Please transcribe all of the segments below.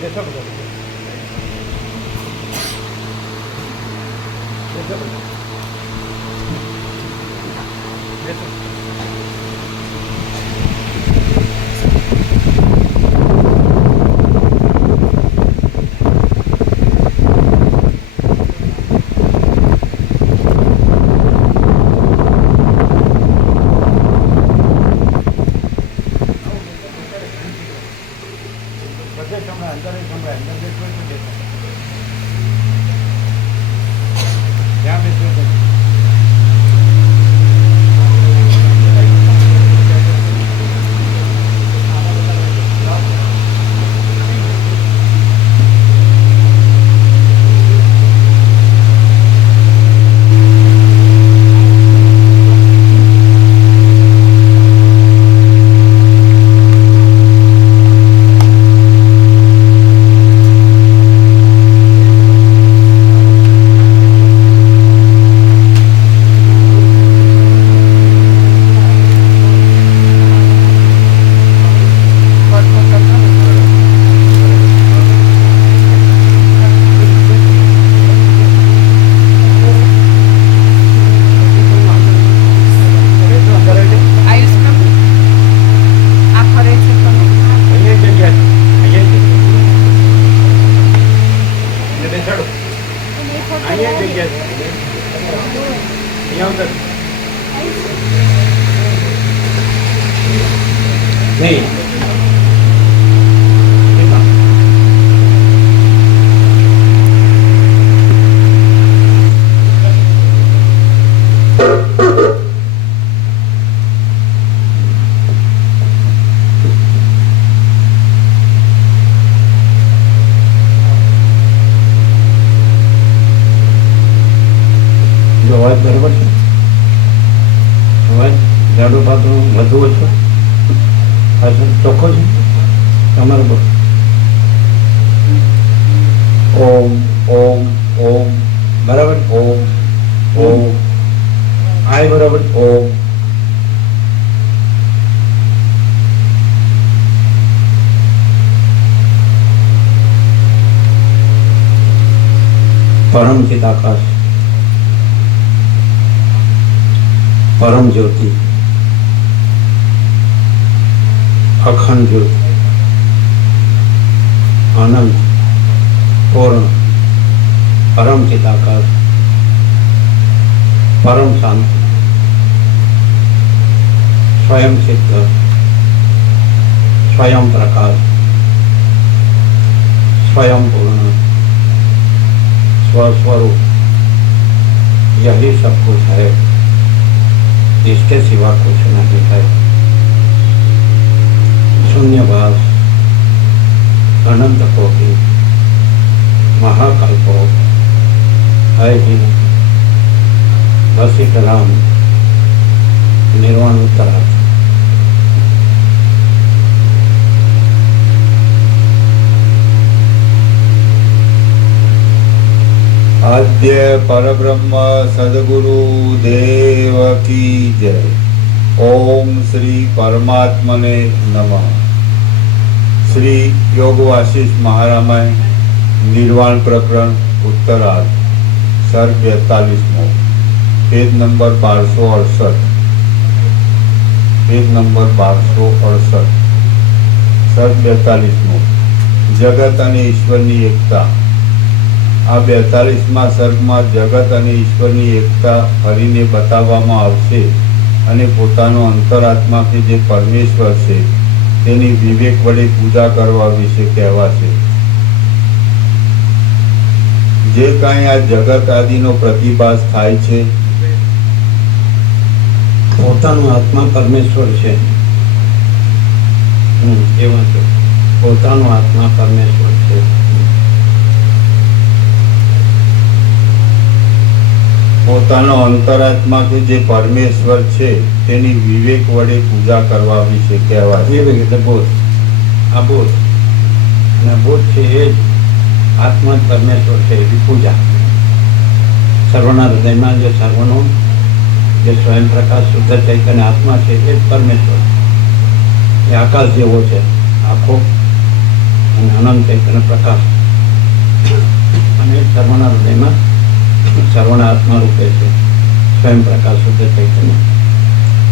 બેસો બેસો બેસો. બધે સંભળાય, અંદર સંભળાય, અંદર બેસવું તો બેસો. જ્યાં બેસવું તો નહીં. અવાજ બરોબર છે? અવાજ જાડો પાતળો વધુ ઓછો ચોખ્ખો છે તમારો? બોલ ઓમ ઓમ ઓમ બરાબર. ઓમ ઓમ આય બરાબર. ઓમ પરમ ચિદાકાશ, પરમ જ્યોતિ, અખંડ જ્યોતિ, અનંત પૂર્ણ પરમ ચિદાકાશ, પરમ શાંતિ, સ્વયં સિદ્ધ, स्वयं प्रकाश, स्वयं पूर्ण, स्वस्वरूप, यही सब कुछ है, इसके सिवा कुछ नहीं है। शून्यवास, अनंत कोटि, महाकल्पो है ही नहीं, बस एक राम निर्वाण उत्तरार्थ। आद्य परब्रह्म सद्गुरु देव की जय। ओम श्री परमात्मने नमः। श्री योग वासिष्ठ महारामायण निर्वाण प्रकरण उत्तरार्ध सर्ग 42 पेज नंबर 1268, पेज नंबर 1268, सर्ग 42 जगत અને ઈશ્વરની એકતા। આ 42મા સર્ગમાં જગત અને ઈશ્વરની એકતા ફરીને બતાવવામાં આવશે અને પોતાનો અંતરાત્મા કે જે પરમેશ્વર છે તેની વિવેક વડે પૂજા કરવા વિશે કહેવાશે। જે કાંઈ આ જગત આદિનો પ્રતિભાસ થાય છે પોતાનો આત્મા પરમેશ્વર છે। એ વાંચો, પોતાનો આત્મા પરમેશ્વર છે। પોતાનો અંતરાત્મા કે જે પરમેશ્વર છે તેની વિવેક વડે પૂજા કરવા વિશે કહેવાય। વિવેક એટલે બોધ, આ બોધ અને બોધ છે એ જ આત્મા જ પરમેશ્વર છે એવી પૂજા। સર્વના હૃદયમાં જે સર્વનો જે સ્વયં પ્રકાશ શુદ્ધ ચૈતન્ય આત્મા છે એ જ પરમેશ્વર। એ આકાશ જેવો છે, આખો અને અનંત ચૈતન્ય પ્રકાશ, અને સર્વના હૃદયમાં સર્વના આત્મા રૂપે છે સ્વયં પ્રકાશ શુદ્ધ ચૈતન્ય,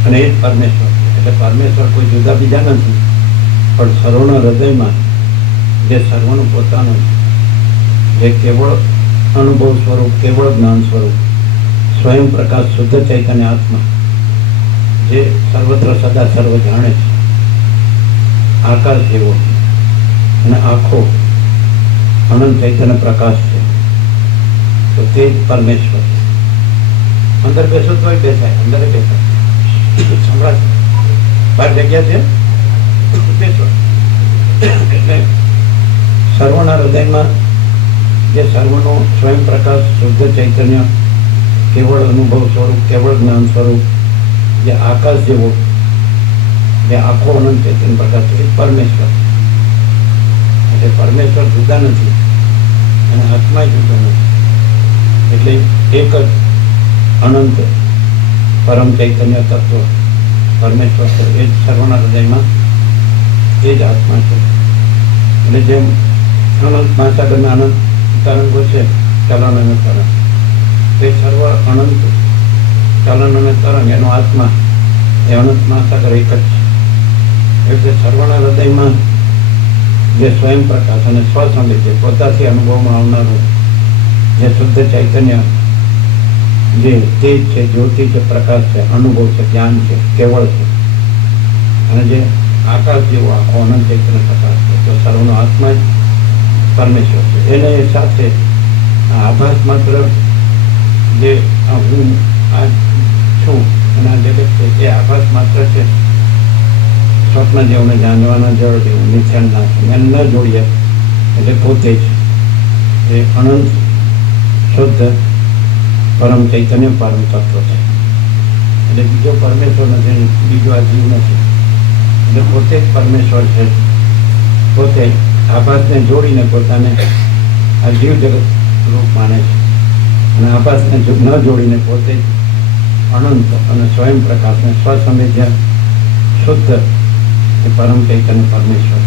અને એ જ પરમેશ્વર છે. એટલે પરમેશ્વર કોઈ જુદા બીજા નથી, પણ સર્વના હૃદયમાં જે સર્વનું પોતાનું, જે કેવળ અનુભવ સ્વરૂપ, કેવળ જ્ઞાન સ્વરૂપ, સ્વયં પ્રકાશ શુદ્ધ ચૈતન્ય આત્મા, જે સર્વત્ર સદા સર્વ જાણે છે, આકાશ જેવો અને આખો અનંત ચૈતન્ય પ્રકાશ છે, તો તે જ પરમેશ્વર છે. અંદર બેસો તોય બેસાય, અંદર બેસાય, સંભળાય, બહાર જગ્યા છે બેસો. એટલે સર્વના હૃદયમાં જે સર્વનો સ્વયં પ્રકાશ શુદ્ધ ચૈતન્ય, કેવળ અનુભવ સ્વરૂપ, કેવળ જ્ઞાન સ્વરૂપ, જે આકાશ જેવો, જે આખો અનંત ચૈતન્ય પ્રકાશ છે, એ પરમેશ્વર. એટલે પરમેશ્વર જુદા નથી અને આત્મા જુદા નથી. એટલે એક જ અનંત પરમ ચૈતન્ય તત્વ પરમેશ્વર છે, એ જ સર્વના હૃદયમાં, એ જ આત્મા છે. એટલે જેમ અનંત મહાસાગરના અનંત તરંગો છે, ચલન અને તરંગ, એ સર્વ અનંત ચલન અને તરંગ, એનો આત્મા એ અનંત મહાસાગર એક જ છે. એટલે સર્વના હૃદયમાં જે સ્વયં પ્રકાશ અને સ્વસંવેદ, જે પોતાથી અનુભવમાં આવનારું જે શુદ્ધ ચૈતન્ય, જે તેજ છે, જ્યોતિ છે, પ્રકાશ છે, અનુભવ છે, જ્ઞાન છે, કેવળ છે, અને જે આકાશ જેવો આખો અનંત ચૈતન્ય પ્રકાશ છે, તો સર્વનો આત્મા જ પરમેશ્વર છે. એને સાથે આ આભાસ માત્ર, જે હું આ છું અને આ જગત છે, એ આભાસ માત્ર છે. સ્વપ્ન જેવું ને જાણવાના જળ જેવું નિત્યાન ના છે, એને ન જોડીએ એટલે પોતે જ એ અનંત શુદ્ધ પરમ ચૈતન્ય પરમ તત્વ છે. એટલે બીજો પરમેશ્વર નથી, બીજો આ જીવ નથી. એટલે પોતે જ પરમેશ્વર છે. પોતે આભાસને જોડીને પોતાને આ જીવ જગત રૂપ માને છે, અને આભાસને ન જોડીને પોતે જ અનંત અને સ્વયં પ્રકાશને સ્વસંવેદ્ય શુદ્ધ એ પરમ ચૈતન્ય પરમેશ્વર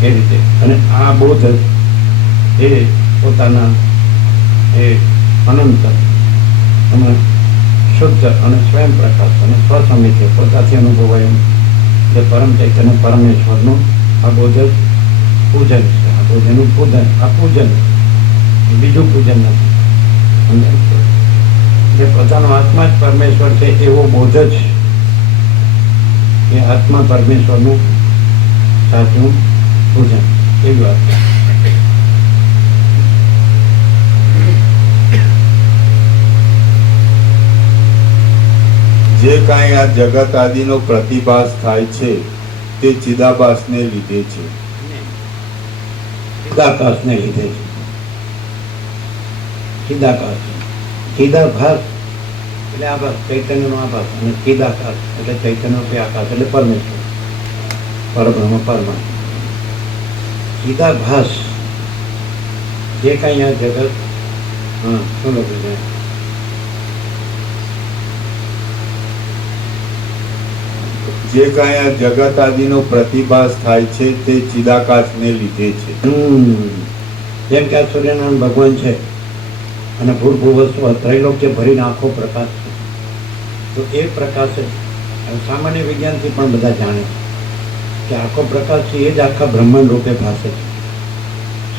છે. એ રીતે અને આ બોધ એ પોતાના એ અનંત અને શુદ્ધ અને સ્વયં પ્રકાશ અને સ્વસંવેદ્ય પોતાથી અનુભવાય જે પરમ ચૈતન્ય પરમેશ્વરનું આ બોધ જ પૂજન છે. આ બોધનું પૂજન, આ પૂજન બીજું પૂજન નથી. જે પોતાનો આત્મા જ પરમેશ્વર છે એવો બોધ જ એ આત્મા પરમેશ્વરનું સાચું પૂજન. એવી વાત. જે કાંઈ આ જગત આદિનો પ્રતિભાસ થાય છે તે ચિદાભાસને લીધે છે. ચિદાકાશને લીધે છે. ચિદાકાશ, ચિદાભાસ એટલે આભાસ, ચૈતન્યનો આભાસ, અને ચિદાકાશ એટલે ચૈતન્ય રૂપે આકાશ એટલે પરમેશ્વર, પરબ્રહ્મ, પરમાત્મા. ચિદાભાસ જે કાંઈ આ જગત, શું લખ્યું છે? જે કાંઈ આ જગત આદિનો પ્રતિભાસ થાય છે તે ચિદાકાશને લીધે છે. જેમ કે આ સૂર્યનારાયણ ભગવાન છે અને ભૂર્ભુવસ્વ ત્રૈલોક્ય ભરીને આખો પ્રકાશ છે, તો એ પ્રકાશ જ સામાન્ય વિજ્ઞાનથી પણ બધા જાણે છે કે આખો પ્રકાશ છે એ જ આખા બ્રહ્માંડ રૂપે ભાસે છે.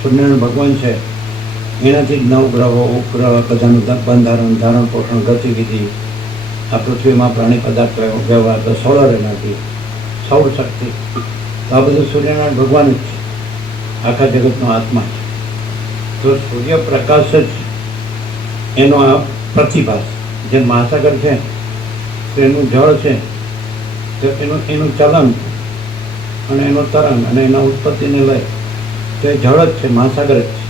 સૂર્યનારાયણ ભગવાન છે, એનાથી જ નવગ્રહો, ઉપગ્રહ બધાનું બંધારણ, ધારણ, પોષણ, ગતિવિધિ, આ પૃથ્વીમાં પ્રાણી પદાર્થ વ્યવહાર, તો સોલર એનર્જી, સૌર શક્તિ, તો આ બધું સૂર્યનારાયણ ભગવાન જ છે, આખા જગતનો આત્મા છે. તો સૂર્યપ્રકાશ જ એનો આ પ્રતિભાસ. જે મહાસાગર છે તો એનું જળ છે, તો એનું ચલન અને એનો તરંગ અને એના ઉત્પત્તિને લઈ તો એ જળ જ છે, મહાસાગર જ છે.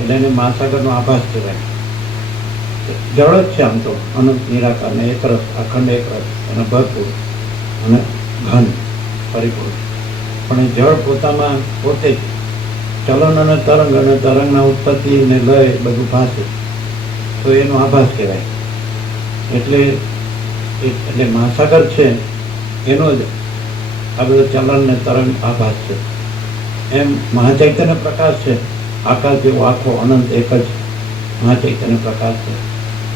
એટલે એને મહાસાગરનો આભાસ કહેવાય. જળ જ છે આમ તો, અનંત નિરાકાર ને એક રસ, અખંડ એક રસ, અને ભરપૂર અને ઘન પરિપૂર્ણ. પણ એ જળ પોતામાં પોતે જ ચલન અને તરંગના ઉત્પત્તિ ને લય બધું ભાષે, તો એનો આભાસ કહેવાય. એટલે મહાસાગર છે એનો જ આ બધો ચલન ને તરંગ આભાસ છે. એમ મહાચૈતન્ય પ્રકાશ છે, આકાશ જેવો આખો અનંત એક જ મહાચૈતન્ય પ્રકાશ છે.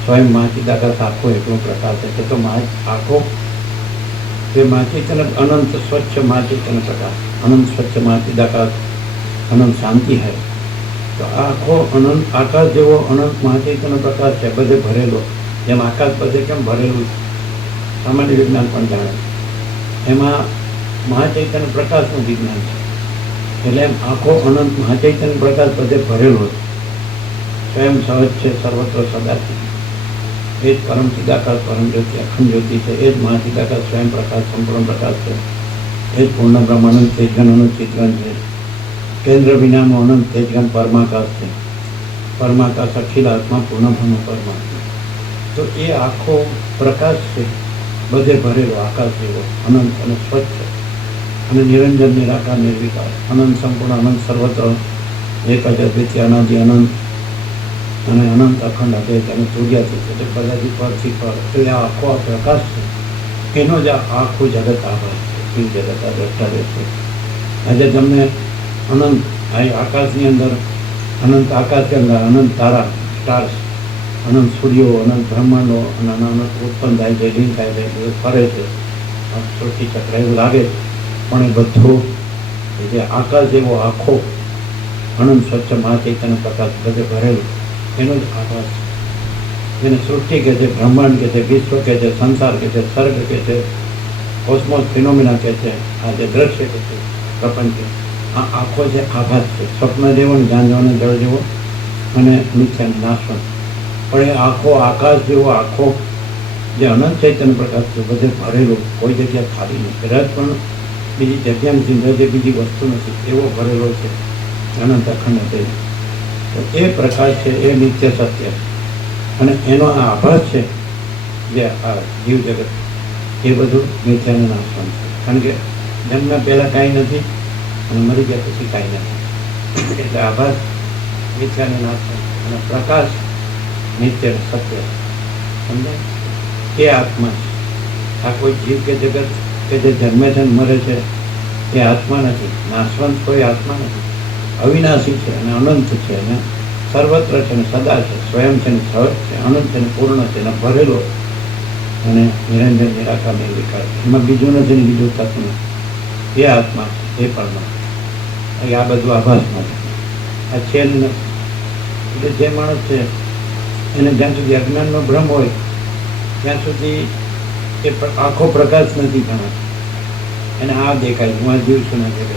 સ્વયં મહાચિદાકાશ આખો એટલો પ્રકાશ છે. તો આખો જે મહાચૈતન્ય અનંત સ્વચ્છ મહાચૈતન્ય પ્રકાશ, અનંત સ્વચ્છ મહાચિદાકાશ, અનંત શાંતિ है. તો આ આખો અનંત આકાશ જેવો અનંત મહાચૈતન્ય પ્રકાશ છે, બધે ભરેલો. જેમ આકાશ બધે કેમ ભરેલું છે, સામાન્ય વિજ્ઞાન પણ જાણે, એમાં મહાચૈતન્ય પ્રકાશનું વિજ્ઞાન છે. એટલે એમ આખો અનંત મહાચૈતન્ય પ્રકાશ બધે ભરેલો છે. સ્વયં સહજ છે, સર્વત્ર સદા છે. એ જ પરમ ચિદાકાશ, પરમ જ્યોતિ, અખંડ જ્યોતિ છે. એ જ મહાચિદાકાશ, સ્વયં પ્રકાશ, સંપૂર્ણ પ્રકાશ છે. એ જ પૂર્ણ બ્રહ્માનંદ તેજગણ ચિત્રણ છે. કેન્દ્ર વિનાનું અનંત તેજગણ પરમાકાશ છે. પરમાકાશ અખિલ આત્મા પૂર્ણ બ્રહ્મ પરમાત્મા. તો એ આખો પ્રકાશ છે, બધે ભરેલો, આકાશ જેવો અનંત અને સ્વચ્છ અને નિરંજન, નિરાકાર, નિર્વિકાર, અનંત, સંપૂર્ણ, અનંત, સર્વત્ર એક જ અદ્વિતીય, અનાદિ, અનંત અને અનંત અખંડ અદ્વૈત અને તુર્યાતીત, એટલે બધાથી પરથી પર. તો એ આખો આ પ્રકાશ છે, એનો જ આખું જગત આભાસ છે. એ જગત આ દ્રષ્ટાદેશ છે. આજે તમને અનંત આકાશની અંદર, અનંત આકાશની અંદર અનંત તારા, સ્ટાર્સ, અનંત સૂર્યો, અનંત બ્રહ્માંડો અને અનંત ઉત્પન્ન થાય છે, લીન થાય છે, બધું ફરે છે, સૃષ્ટિ ચક્ર એવું લાગે છે. પણ એ બધું જે આકાશ જેવો આખો અનંત સ્વચ્છ મહાચૈતન્ય પ્રકાશ બધે ભરેલું, એનો જ આભાસ છે. એને સૃષ્ટિ કે છે, બ્રહ્માંડ કે છે, વિશ્વ કે છે, સંસાર કે છે, સર્ગ કે છે, કોસ્મોસ ફિનોમિના કે છે, આ જે દ્રશ્ય કે છે, પ્રપંચ, આ આખો જે આભાસ છે. સ્વપ્ન જેવો ને જાન જેવો ને જળ જેવો અને મિથ્યા નાશવંત. પણ એ આખો આકાશ જેવો આખો જે અનંત ચૈતન્ય પ્રકાશ છે, બધે ભરેલો, કોઈ જગ્યા ખાલી નથી. રજ પણ બીજી જગ્યા નથી, રજ એ બીજી વસ્તુ નથી, એવો ભરેલો છે અનંત અખંડ છે. તો એ પ્રકાશ છે, એ નિત્ય સત્ય છે. અને એનો આ આભાસ છે, જે આ જીવ જગત, એ બધું મિથ્યાનું નાશવંત છે. કારણ કે જન્મ પહેલાં કાંઈ નથી અને મરી ગયા પછી કાંઈ નથી. એટલે આભાસ મિથ્યાનું નાશવંત અને પ્રકાશ નિત્ય સત્ય, સમજાય? એ આત્મા છે. આ કોઈ જીવ કે જગત કે જે જન્મે છે ને મરે છે, એ આત્મા નથી. નાશવંત કોઈ આત્મા નથી. અવિનાશી છે અને અનંત છે અને સર્વત્ર છે ને સદા છે, સ્વયં છે ને સહજ છે, અનંત છે ને પૂર્ણ છે ને ભરેલો અને નિરંજન, નિરાકાર, નિર્વિકાર. એમાં બીજું નથી ને બીજું થતું નથી. એ આત્મા છે, એ પરમાત્મા. આ બધું આભાસમાં છે. આ છે જ નથી. એટલે જે માણસ છે એને જ્યાં સુધી અજ્ઞાનનો ભ્રમ હોય ત્યાં સુધી એ આખો પ્રકાશ નથી ગણાતો. એને આ દેખાય, હું આ જીવ છું ને જગત.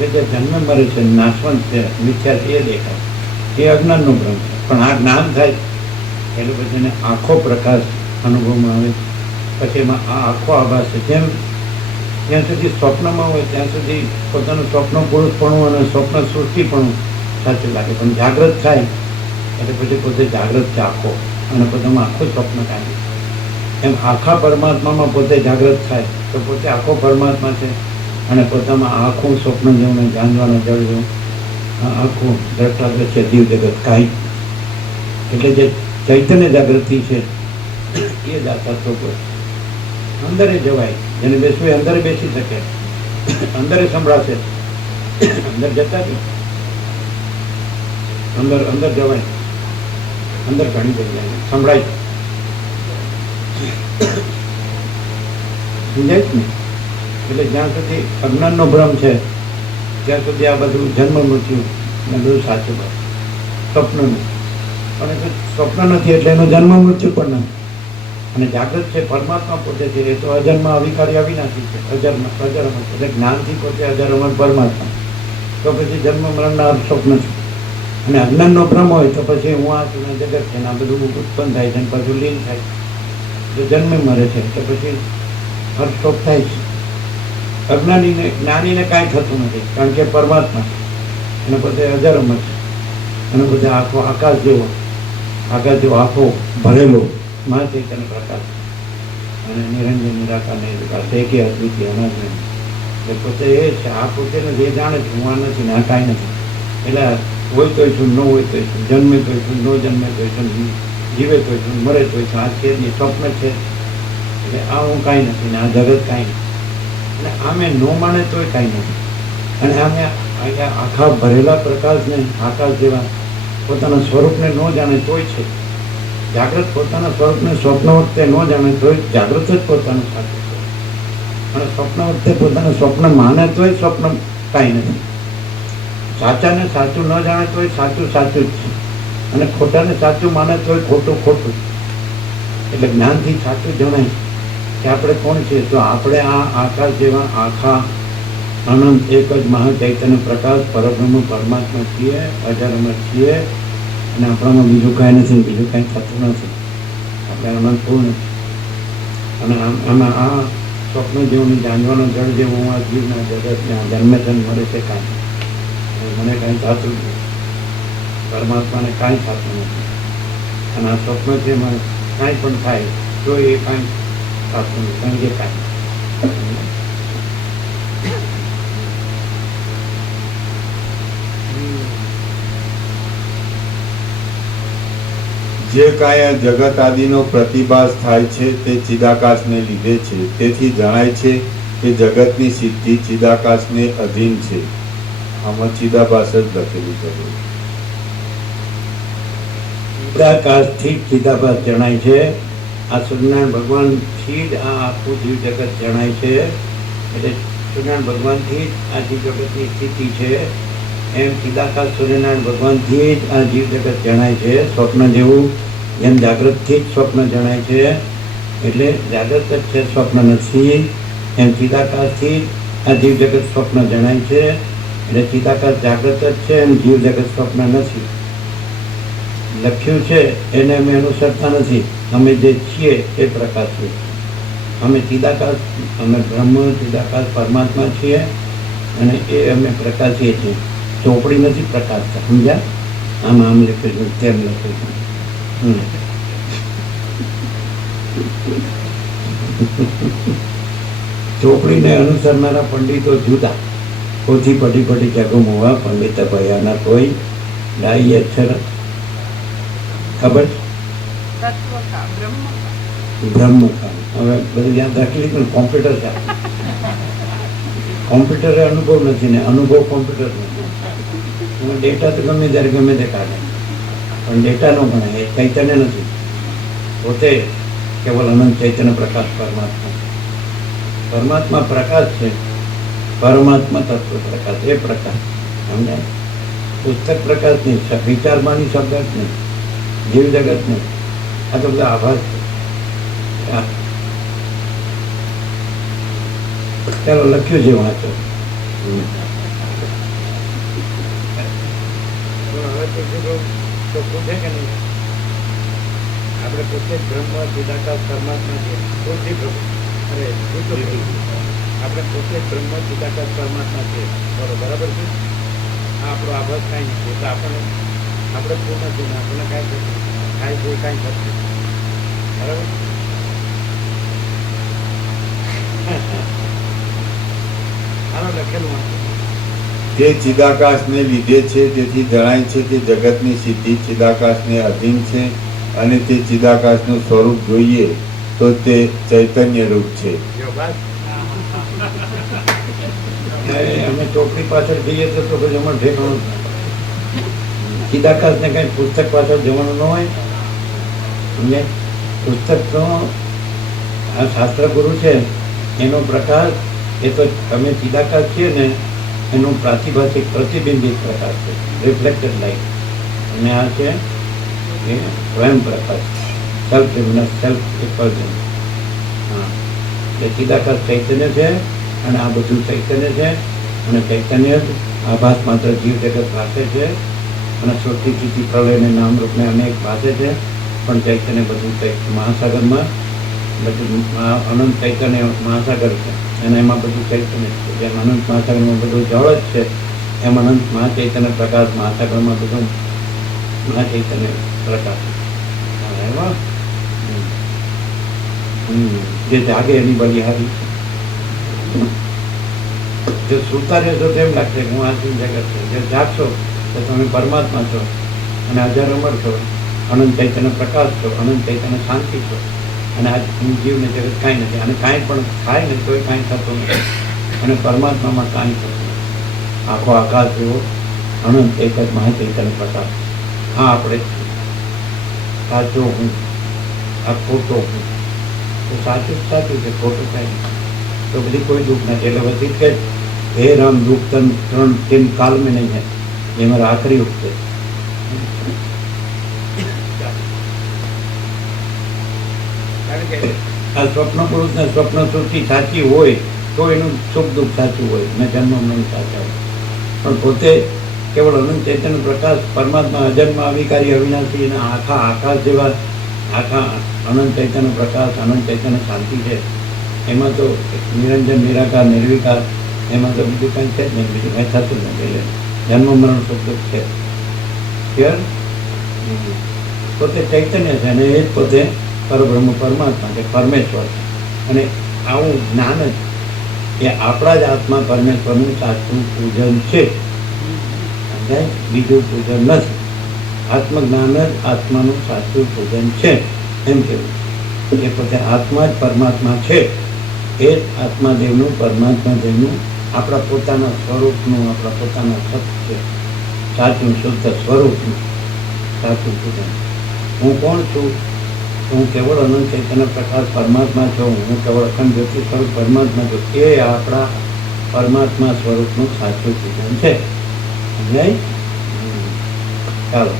એટલે જે જન્મ મરે છે, નાશવંત છે, મિથ્યા છે, એ દેખાય. એ અજ્ઞાનનો ભ્રમ છે. પણ આ જ્ઞાન થાય એટલે પછી એને આખો પ્રકાશ અનુભવમાં આવે. પછી એમાં આ આખો આભાસ છે. જેમ જ્યાં સુધી સ્વપ્નમાં હોય ત્યાં સુધી પોતાનું સ્વપ્ન પુરુષપણું અને સ્વપ્ન સૃષ્ટિપણું સાચું લાગે. પણ જાગૃત થાય એટલે પછી પોતે જાગૃત છે આખો, અને પોતામાં આખું સ્વપ્ન કાઢે. એમ આખા પરમાત્મામાં પોતે જાગૃત થાય તો પોતે આખો પરમાત્મા છે, અને પોતામાં આખું સ્વપ્ન જેવું ને જાણવાના જળ જેવું આખું દ્રષ્ટાદ્ર છે, જીવ જગત કાંઈ. એટલે જે ચૈતન્ય જાગૃતિ છે એ જ આ તત્વ અંદરે જવાય. જેને બેસવું એ અંદરે બેસી શકે, અંદરે સંભળાશે. અંદર જતા જ અંદર અંદર જવાય, અંદર ઘણી જગ્યાએ સંભળાય. સમજાય જ ને? એટલે જ્યાં સુધી અજ્ઞાનનો ભ્રમ છે ત્યાં સુધી આ બધું જન્મ મૃત્યુ ને બધું સાચું હોય, સ્વપ્નનું. પણ એ સ્વપ્ન નથી એટલે એનું જન્મ મૃત્યુ પણ નથી. અને જાગૃત છે પરમાત્મા પોતે છે, એ તો અજન્મ, અવિકારી, અવિનાશી છે, અજન્મ, અજરમ. એટલે જ્ઞાનથી પોતે અજર અમર પરમાત્મા. તો પછી જન્મ મરણના સ્વપ્ન છે. અને અજ્ઞાનનો ભ્રમ હોય તો પછી હું આ છું ને જગત છે ને આ બધું ઉત્પન્ન થાય છે ને પાછું લીન થાય. જો જન્મે મરે છે તો પછી હર્ષોપ થાય છે. અજ્ઞાનીને, જ્ઞાનીને કાંઈ થતું નથી, કારણ કે પરમાત્મા છે અને પોતે અજર અમર છે. અને પોતે આખો આકાશ જેવો આખો ભરેલો મહાચૈતન્ય પ્રકાશ અને નિરંજન, નિરાકાર, નિર્વિકાર, એકે અદ્વિતીય, અનાદિ. એટલે પોતે એ છે. આ પોતે જે જાણે છે હું આ નથી ને આ કાંઈ નથી. એટલે હોય તોય છું, ન હોય તોય છું, જન્મે તોય છું, ન જન્મે તોય છું, જીવે તોય છું, મરે તોય છું. આ છે નહીં, સ્વપ્ન છે. એટલે આ હું કાંઈ નથી ને આ જગત કાંઈ નથી. અને આમે ન માને તોય કાંઈ નથી. અને આમે અહીંયા આખા ભરેલા પ્રકાશને આકાશ જેવા પોતાના સ્વરૂપને ન જાણે તોય છે. જાગ્રત પોતાના સ્વરૂપને સ્વપ્ન વખતે ન જાણે તોય જાગ્રત જ પોતાનું સાચું છે. અને સ્વપ્ન વખતે પોતાનું સ્વપ્ન માને તોય સ્વપ્ન કાંઈ નથી. સાચાને સાચું ન જાણે તોય સાચું સાચું જ છે. અને ખોટાને સાચું માને તોય ખોટું ખોટું. એટલે જ્ઞાનથી સાચું જણાય કે આપણે કોણ છીએ. તો આપણે આ આકાશ જેવા આખા અનંત એક જ મહાચૈતન્ય પ્રકાશ પરબ્રહ્મ પરમાત્મા છીએ, અજર અમર છીએ. અને આપણામાં બીજું કાંઈ નથી, બીજું કાંઈ થતું નથી. આપણે અનંત પૂર્ણ છીએ. અને આમાં આ સ્વપ્ન જેવું જાણવાનો જળ જેવું આ જીવના જગતને જન્મે જન્મ મળે છે કાંઈ. મને કાંઈ થતું નથી, પરમાત્માને કાંઈ થતું નથી. અને આ સ્વપ્ન છે મને કાંઈ પણ થાય તો એ કાંઈ થતું નથી, કારણ કે કાંઈ જે કાંઈ આ જગત આદિનો પ્રતિભાસ થાય છે તે ચિદાકાશને લીધે છે. તેથી જણાય છે કે જગતની સિદ્ધિ ચિદાકાશને અધીન છે. આમાં ચિદાભાસ જ લખેલું છે. ચિદાકાશથી જ ચિદાભાસ જણાય છે. આ સૂર્યનારાયણ ભગવાનથી જ આ આખું જીવ જગત જણાય છે. એટલે સૂર્યનારાયણ ભગવાનથી જ આ જીવ જગતની સ્થિતિ છે. એમ ચિદાકાશ સૂર્યનારાયણ ભગવાનથી જ આ જીવ જગત જણાય છે. સ્વપ્ન જેવું જેમ જાગ્રતથી જ સ્વપ્ન જણાય છે. એટલે જાગ્રત જ છે, સ્વપ્ન નથી. એમ ચિદાકાશથી જ આ જીવ જગત સ્વપ્ન જણાય છે. એટલે ચિદાકાશ જાગ્રત જ છે, એમ જીવ જગત સ્વપ્ન નથી. લખ્યું છે એને અમે અનુસરતા નથી. અમે જે છીએ એ પ્રકાશ છીએ. અમે ચિદાકાશ, અમે બ્રહ્મ ચિદાકાશ પરમાત્મા છીએ. અને એ અમે પ્રકાશીએ છીએ. ચોપડી નથી પ્રકાશતા, સમજ્યા? આમ લખેલું, તેમ લખેલું. ચોપડીને અનુસરનારા પંડિતો જુદા. પોથી પડી પડી જગો મોવા પંડિત ભયાના કોઈ ડાઈ અક્ષર ખબર બ્રહ્મ હવે બધું યાદ રાખી લીધું. કોમ્પ્યુટર છે, કોમ્પ્યુટરે અનુભવ નથી ને અનુભવ કોમ્પ્યુટર નથી. ડેટા તો ગમે ત્યારે ગમે તે કાઢે, પણ ડેટા નો ગણાય. એ ચૈતન્ય નથી, પોતે કેવલ અનંત ચૈતન્ય પ્રકાશ પરમાત્મા. પરમાત્મા પ્રકાશ છે, પરમાત્મા તત્વ પ્રકાશ, એ પ્રકાશ સમજાય. પુસ્તક પ્રકાશ નહીં, વિચારવાની શબ્દ જ નહીં, જીવ જગત નહીં. આ તો બધા આભાસ છે. ચાલો લખ્યું છે, વાંચો. આપણે પોતે જ બ્રહ્મ ચિદાકાશ પરમાત્મા છે. આપણે પોતે જ બ્રહ્મ ચિદાકાશ પરમાત્મા છે. બરાબર છે. આ આપણો આભાસ કાંઈ નથી. એટલે આપણે પૂર્ણ છીએ, આપણને કાંઈ થતું કાંઈ કોઈ કાંઈ થતું. બરાબર. તે ચિદાકાશને લીધે છે. તેથી જણાય છે કે જગતની સિદ્ધિ ચિદાકાશને અધીન છે. અને તે ચિદાકાશનું સ્વરૂપ જોઈએ તો તે ચૈતન્ય રૂપ છે. અમે ચોપડી પાછળ જઈએ તો પછી અમારે ઠેકાણું. ચિદાકાશ ને કઈ પુસ્તક પાછળ જવાનું ન હોય. અમને પુસ્તક તો આ શાસ્ત્ર ગુરુ છે એનો પ્રકાશ. એ તો અમે ચિદાકાશ છીએ ને એનું પ્રાતિભાષિક પ્રતિબિંબિત પ્રકાશ છે, રિફ્લેક્ટેડ લાઇટ. અને આ છે એ સ્વયં પ્રકાશ, સેલ્ફ લ્યુમિનસ, સેલ્ફ રિફલ્જન. હા, એ ચિદાકાશ ચૈતન્ય છે અને આ બધું ચૈતન્ય છે. અને ચૈતન્ય જ આભાસ માત્ર જીવ જગત ભાષે છે. અને સૃષ્ટિ સ્થિતિ પ્રલયને નામરૂપને અનેક ભાષે છે. પણ ચૈતન્ય બધું મહાસાગરમાં બધું અનંત ચૈતન્ય મહાસાગર છે. અને એમાં બધું ચૈતન્ય છે. જેમ અનંત મહાસાગરમાં બધું જળ જ છે, એમ અનંત મહાચૈતન્ય પ્રકાશ મહાસાગરમાં બધું મહાચૈતન્ય પ્રકાશ. એમાં જે જાગે એની બલિહારી છે. જો સુતા રહેશો તો એમ લાગશે હું આ જીવ જગત છું. જો જાગશો તો તમે પરમાત્મા છો અને અજર અમર છો, અનંત ચૈતન્ય પ્રકાશ છો, અનંત ચૈતન્ય શાંતિ છો. અને આ જીવને જગત કાંઈ નથી. અને કાંઈ પણ થાય ને તોય કાંઈ થતું નથી. અને પરમાત્મામાં કાંઈ થતું નથી. આખો આકાશ જેવો અનંત એક જ મહાચૈતન્ય પ્રકાશ. આ આપણે જ છીએ. સાચો હું, આ ખોટો હું. તો સાચું જ સાચું છે, ખોટું કાંઈ નહીં. તો બધી કોઈ દુઃખ નથી. એટલે બધી કે હે રામ દુઃખ તન ત્રણ તીન કાલ में नहीं है, ये मेरा आखिरी उपदेश. કારણ કે આ સ્વપ્ન પુરુષને સ્વપ્ન સૃષ્ટિ સાચી હોય તો એનું સુખ દુઃખ સાચું હોય ને જન્મ મરણ સાચા હોય. પણ પોતે કેવળ અનંત ચૈતન્ય પ્રકાશ પરમાત્મા અજન્મ અવિકારી અવિનાશી અને આખા આકાશ જેવા આખા અનંત ચૈતન્ય પ્રકાશ અનંત ચૈતન્ય શાંતિ છે. એમાં તો નિરંજન નિરાકાર નિર્વિકાર, એમાં તો બીજું કંઈ છે જ નહીં, બીજું કંઈ થતું જ નથી. એટલે જન્મ મરણ સુખ દુઃખ છે. ક્લિયર? પોતે ચૈતન્ય છે અને એ જ પોતે પરબ્રહ્મ પરમાત્મા છે, પરમેશ્વર છે. અને આવું જ્ઞાન જ એ આપણા જ આત્મા પરમેશ્વરનું સાચું પૂજન છે. સમજાય? બીજું પૂજન નથી. આત્મજ્ઞાન જ આત્માનું સાચું પૂજન છે એમ કેવું. એ પોતે આત્મા જ પરમાત્મા છે. એ જ આત્માદેવનું પરમાત્મા દેવનું આપણા પોતાના સ્વરૂપનું, આપણા પોતાના સત્ય સાચું શુદ્ધ સ્વરૂપનું સાચું પૂજન. હું કોણ છું? હું કેવળ અનંત ચૈતન્ય પ્રકાશ પરમાત્મા છું. હું કેવળ અખંડ જ્યોતિ સ્વરૂપ પરમાત્મા છું. એ આપણા પરમાત્મા સ્વરૂપનું સાચું પૂજન છે. સમજાય? ચાલો.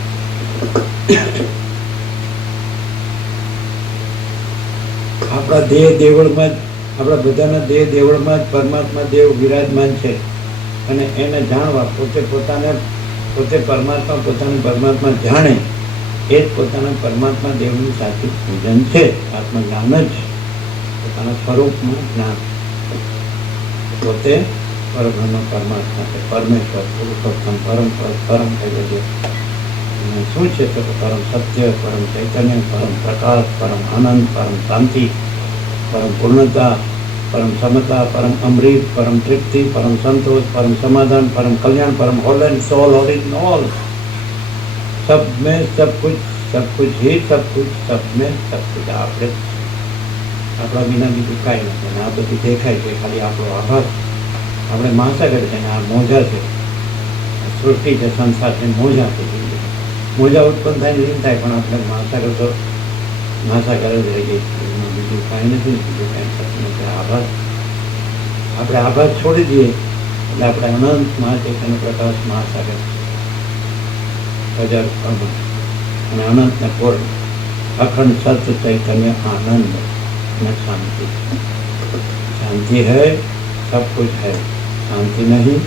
આપણા દેહ દેવળમાં જ, આપણા બધાના દેહ દેવળમાં જ પરમાત્મા દેવ વિરાજમાન છે. અને એને જાણવા પોતે પરમાત્મા પોતાને પરમાત્મા જાણે એ જ પોતાના પરમાત્મા દેવનું સાચું પૂજન છે. આત્મજ્ઞાન જ પોતાના સ્વરૂપનું જ્ઞાન. પોતે પરબ્રહ્મ પરમાત્મા છે, પરમેશ્વર પુરુષોત્તમ પરમ પરમ કહેલો છે. શું છે તો પરમ સત્ય, પરમ ચૈતન્ય, પરમ પ્રકાશ, પરમ આનંદ, પરમ શાંતિ, પરમ પૂર્ણતા, परम समता, परम अमृत, परम तृप्ति, परम संतोष, परम समाधान, परम कल्याण, परम whole and soul, all in all. सब में सब कुछ ही सब कुछ, सब में सब कुछ. આપણે આપણા વિના બીજું કાંઈ નથી. અને આ બધું દેખાય છે ખાલી આપણો આભાસ. આપણે મહાસાગર છે ને આ મોજા છે, સૃષ્ટિ છે, સંસાર છે, મોજા છે. મોજા ઉત્પન્ન થાય ને લીન થાય, પણ આપણે મહાસાગર તો મહાસાગર જ રહી ગઈ છે. એમાં બીજું કાંઈ નથી, બીજું કાંઈ થતું નથી. આભાસ, આપણે આભાસ છોડી દઈએ એટલે આપણે અનંત મહાચૈતન્ય પ્રકાશ મહાસાગર હજાર અમર અને અનંતને પૂર્ણ અખંડ સત્ય ચૈતન્ય आनंद न शांति. शांति है सब कुछ है, शांति नहीं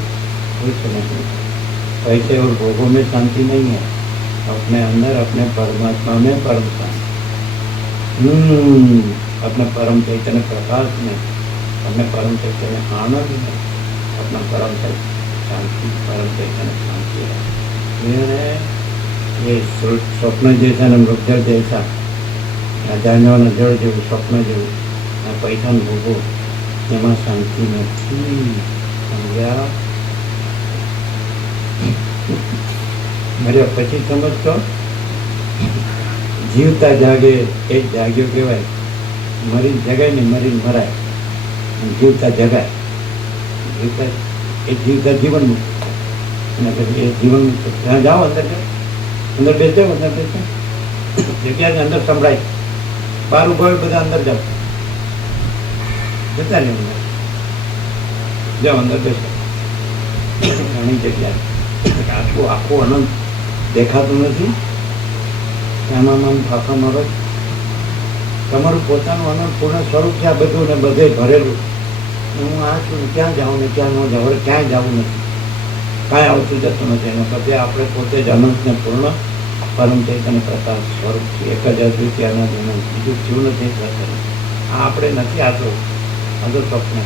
कुछ नहीं. पैसे और भोगों में शांति नहीं है, अपने अंदर अपने परमात्मा में परम शांति. अपने परम चैतन्य प्रकाश में, अपने परम चैतन्य आनंद में, अपना परम शांति, परम चैतन्य शांति है. ये स्वप्न जैसा न मृगजल जैसा, જાનવાના જળ જેવું, સ્વપ્ન જેવું આ પૈસાનું ભોગો, એમાં શાંતિ નથી. સમજ્યા? મર્યા પછી સમજતો. જીવતા જાગે એ જ જાગ્યો કહેવાય. મરીને જગાય ને મરીને મરાય, જીવતા જગાય. જીવતા એ જીવતા જીવન મુક્ત. અને પછી એ જીવન મુક્ત ત્યાં જાઓ, અંદર બેસજો, અંદર બેસજો, જગ્યા અંદર સંભળાય. બહાર ઉભા હોય બધા અંદર જાઓ, જતા નહીં અંદર જાઓ, અંદર બેસો. ઘણી જગ્યાએ આખું આખું અનંત દેખાતું નથી. આમાં ફાંકા મારો. તમારું પોતાનું અનંત પૂર્ણ સ્વરૂપ છે આ બધું, ને બધે ભરેલું. હું આ છું ને ક્યાં જાઉં ને ક્યાં ન જાઉં, ક્યાંય જવું નથી, કાંઈ આવતું જતું નથી. એના પછી આપણે પોતે જ અનંત ને પૂર્ણ પરમ ચૈતન્ય પ્રકાશ સ્વરૂપ છે. એક જ અદ્વિતીય અનંત અનંત, બીજું થયું નથી. આ આપણે નથી. આ તો સ્વપ્ન.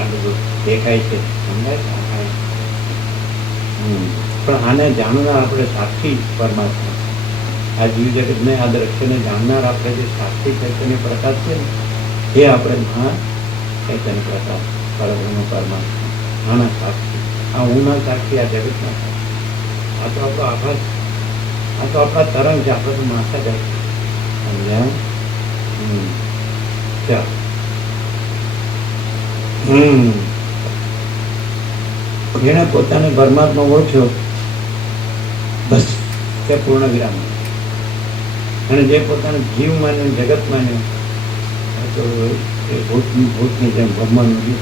આ બધું દેખાય છે, સમજાય? પણ આને જાણનાર આપણે સાક્ષી પરમાત્મા, આ જીવ જગતને આ દ્રશ્યને જાણનાર આપણે જે સાક્ષી ચૈતન્ય પ્રકાશ છે ને, એ આપણે મહા ચૈતન્ય પ્રકાશ પરબ્રહ્મ પરમાત્મા, આના સાક્ષી. આ ઊંના સાક્ષી, આ જગતના સાક્ષી. આ તો આપણો આભાસ, આ તો આપણા તરંગ છે. આપણે તો માથા જાય. સમજાય? ચાલો. જેણે પોતાને પરમાત્મા ઓળખ્યો બસ તે પૂર્ણ વિરામ. અને જે પોતાને જીવ માન્યો, જગત માન્યો, તો એ ભૂતની જેમ ભગવાનનું જીવ,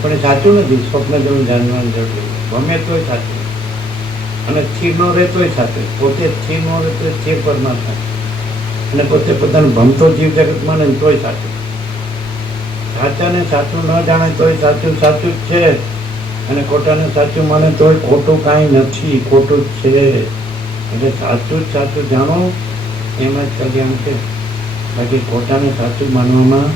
પણ એ સાચું નથી. સ્વપ્ન જેવું જાણવાની જરૂર ગમે તોય સાચું, અને સ્થિર ન રહે તોય સાચું. પોતે સ્થિર ન રહે તો સ્થિર પરમાત્મા, અને પોતે પોતાનું ભમતો જીવ જગત માને તોય સાચું. સાચાને સાચું ન જાણે તોય સાચું સાચું જ છે, અને ખોટાને સાચું માને તોય ખોટું કાંઈ નથી, ખોટું જ છે. એટલે સાચું જ સાચું જાણો, એમાં જ કલ્યાણ છે. બાકી ખોટાને સાચું માનવામાં,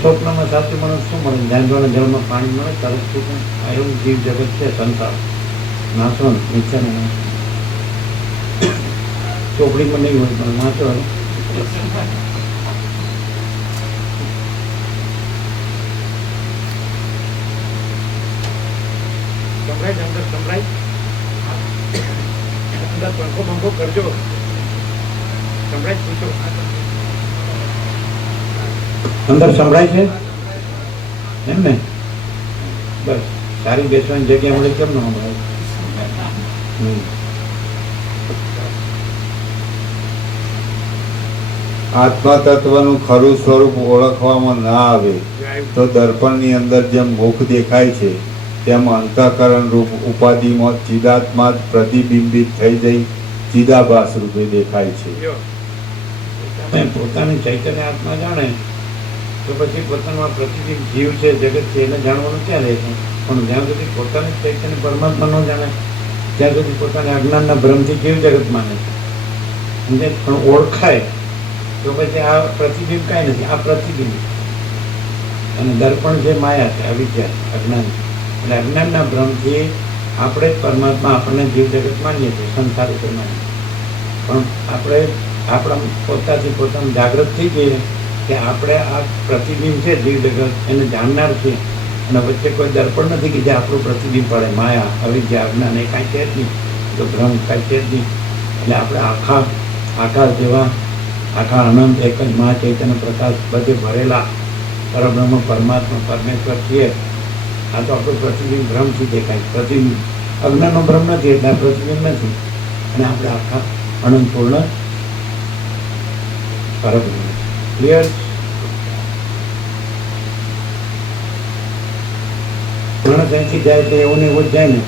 સ્વપ્નમાં સાચું માનો શું મળે? જાનવાના જળમાં પાણી મળે તરત શું? આ એવું જીવ જગત છે, સંસાર નાશો નીચેને નાશો. ચોપડીમાં નહીં હોય પણ નાચો. સંભળાય અંદર સંભળાય અંદર પંખો બંખો કરજો. સંભળાય પૂછો અંદર સંભળાય છે એમ ને? બસ સારી બેસવાની જગ્યા મળે કેમ ન સંભળાય? આત્મા તત્વનું ખરું સ્વરૂપ ઓળખવામાં ના આવે તો દર્પણની અંદર જેમ મુખ દેખાય છે તેમ અંતઃકરણ રૂપ ઉપાધિમાં ચિદાત્મા જ પ્રતિબિંબિત થઈ જઈ ચિદાભાસ રૂપે દેખાય છે. પોતાની ચૈતન્ય આત્મા જાણે તો પછી પોતાનો આ પ્રતિબિંબ જીવ છે, જગત છે, એને જાણવાનું ક્યાં રહે છે? પણ જ્યાં સુધી પોતાની ચૈતન્ય પરમાત્મા ન જાણે ત્યાં સુધી પોતાના અજ્ઞાનના ભ્રમથી જીવ જગત માને છે. પણ ઓળખાય તો પછી આ પ્રતિબિંબ કાંઈ નથી, આ પ્રતિબિંબ. અને દર્પણ છે માયા છે, અવિદ્યા, અજ્ઞાન છે. એટલે અજ્ઞાનના ભ્રમથી આપણે જ પરમાત્મા, આપણને જીવ જગત માનીએ છીએ, સંસાર ઉપર માનીએ. પણ આપણે આપણા પોતાથી પોતાનું જાગૃત થઈ જઈએ કે આપણે આ પ્રતિબિંબ છે જીવ જગત, એને જાણનાર છે. અને વચ્ચે કોઈ દર્પણ નથી કે જે આપણું પ્રતિબિંબ પડે. માયા, અવિદ્યા, અજ્ઞાન એ કાંઈ છે જ નહીં, તો ભ્રમ કાંઈ છે જ નહીં. એટલે આપણે આકાશ જેવા આખા અનંત એક જ મહા ચૈતન્ય પ્રકાશ બધે ભરેલા પરબ્રહ્મ પરમાત્મા પરમેશ્વર છીએ. આ તો આપણું પ્રતિબિંબ ભ્રમથી દેખાય. પ્રતિબિંબ અજ્ઞાનનો ભ્રમ નથી, એટલે આ પ્રતિબિંબ નથી. અને આપણે આખા અનંત પૂર્ણ પરબ્રહ્મ. ક્લિયર? માણસ અહીંથી જાય તો એવું ને એવું જ જાય ને?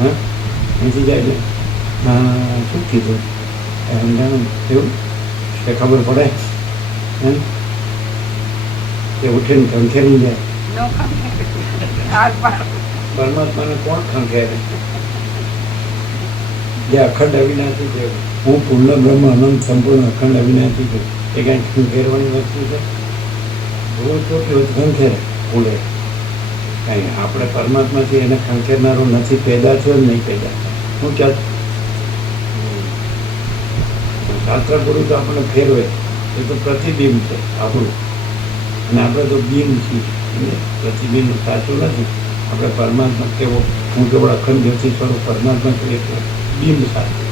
હા, અહીંથી જાય ને શું કીધું એવું કે ખબર પડે એમ કે ઉઠીને ખંખેરી જાય? પરમાત્માને કોણ ખંખેરે? જે અખંડ અવિનાશી છે, હું પૂર્ણ બ્રહ્મ અનંત સંપૂર્ણ અખંડ અવિનાશી છું, એ કાંઈ ખંખેરવાની વસ્તુ છે? હું ચોખ્યું ખંખેરે ભૂલે કાંઈ. આપણે પરમાત્મા છીએ, એને ખંખેરનારો નથી, પેદા થયો જ નહીં પેદા. શું ચાલ શાસ્ત્ર ગુરુ તો આપણને ફેરવે, એ તો પ્રતિબિંબ છે આપણું, અને આપણે તો બિંબ છીએ. પ્રતિબિંબ સાચું નથી. આપણે પરમાત્મા કેવો, હું કેવળ અખંડ જ્યોતિ સ્વરૂપ પરમાત્મા છું, એટલે બિંબ સાચું.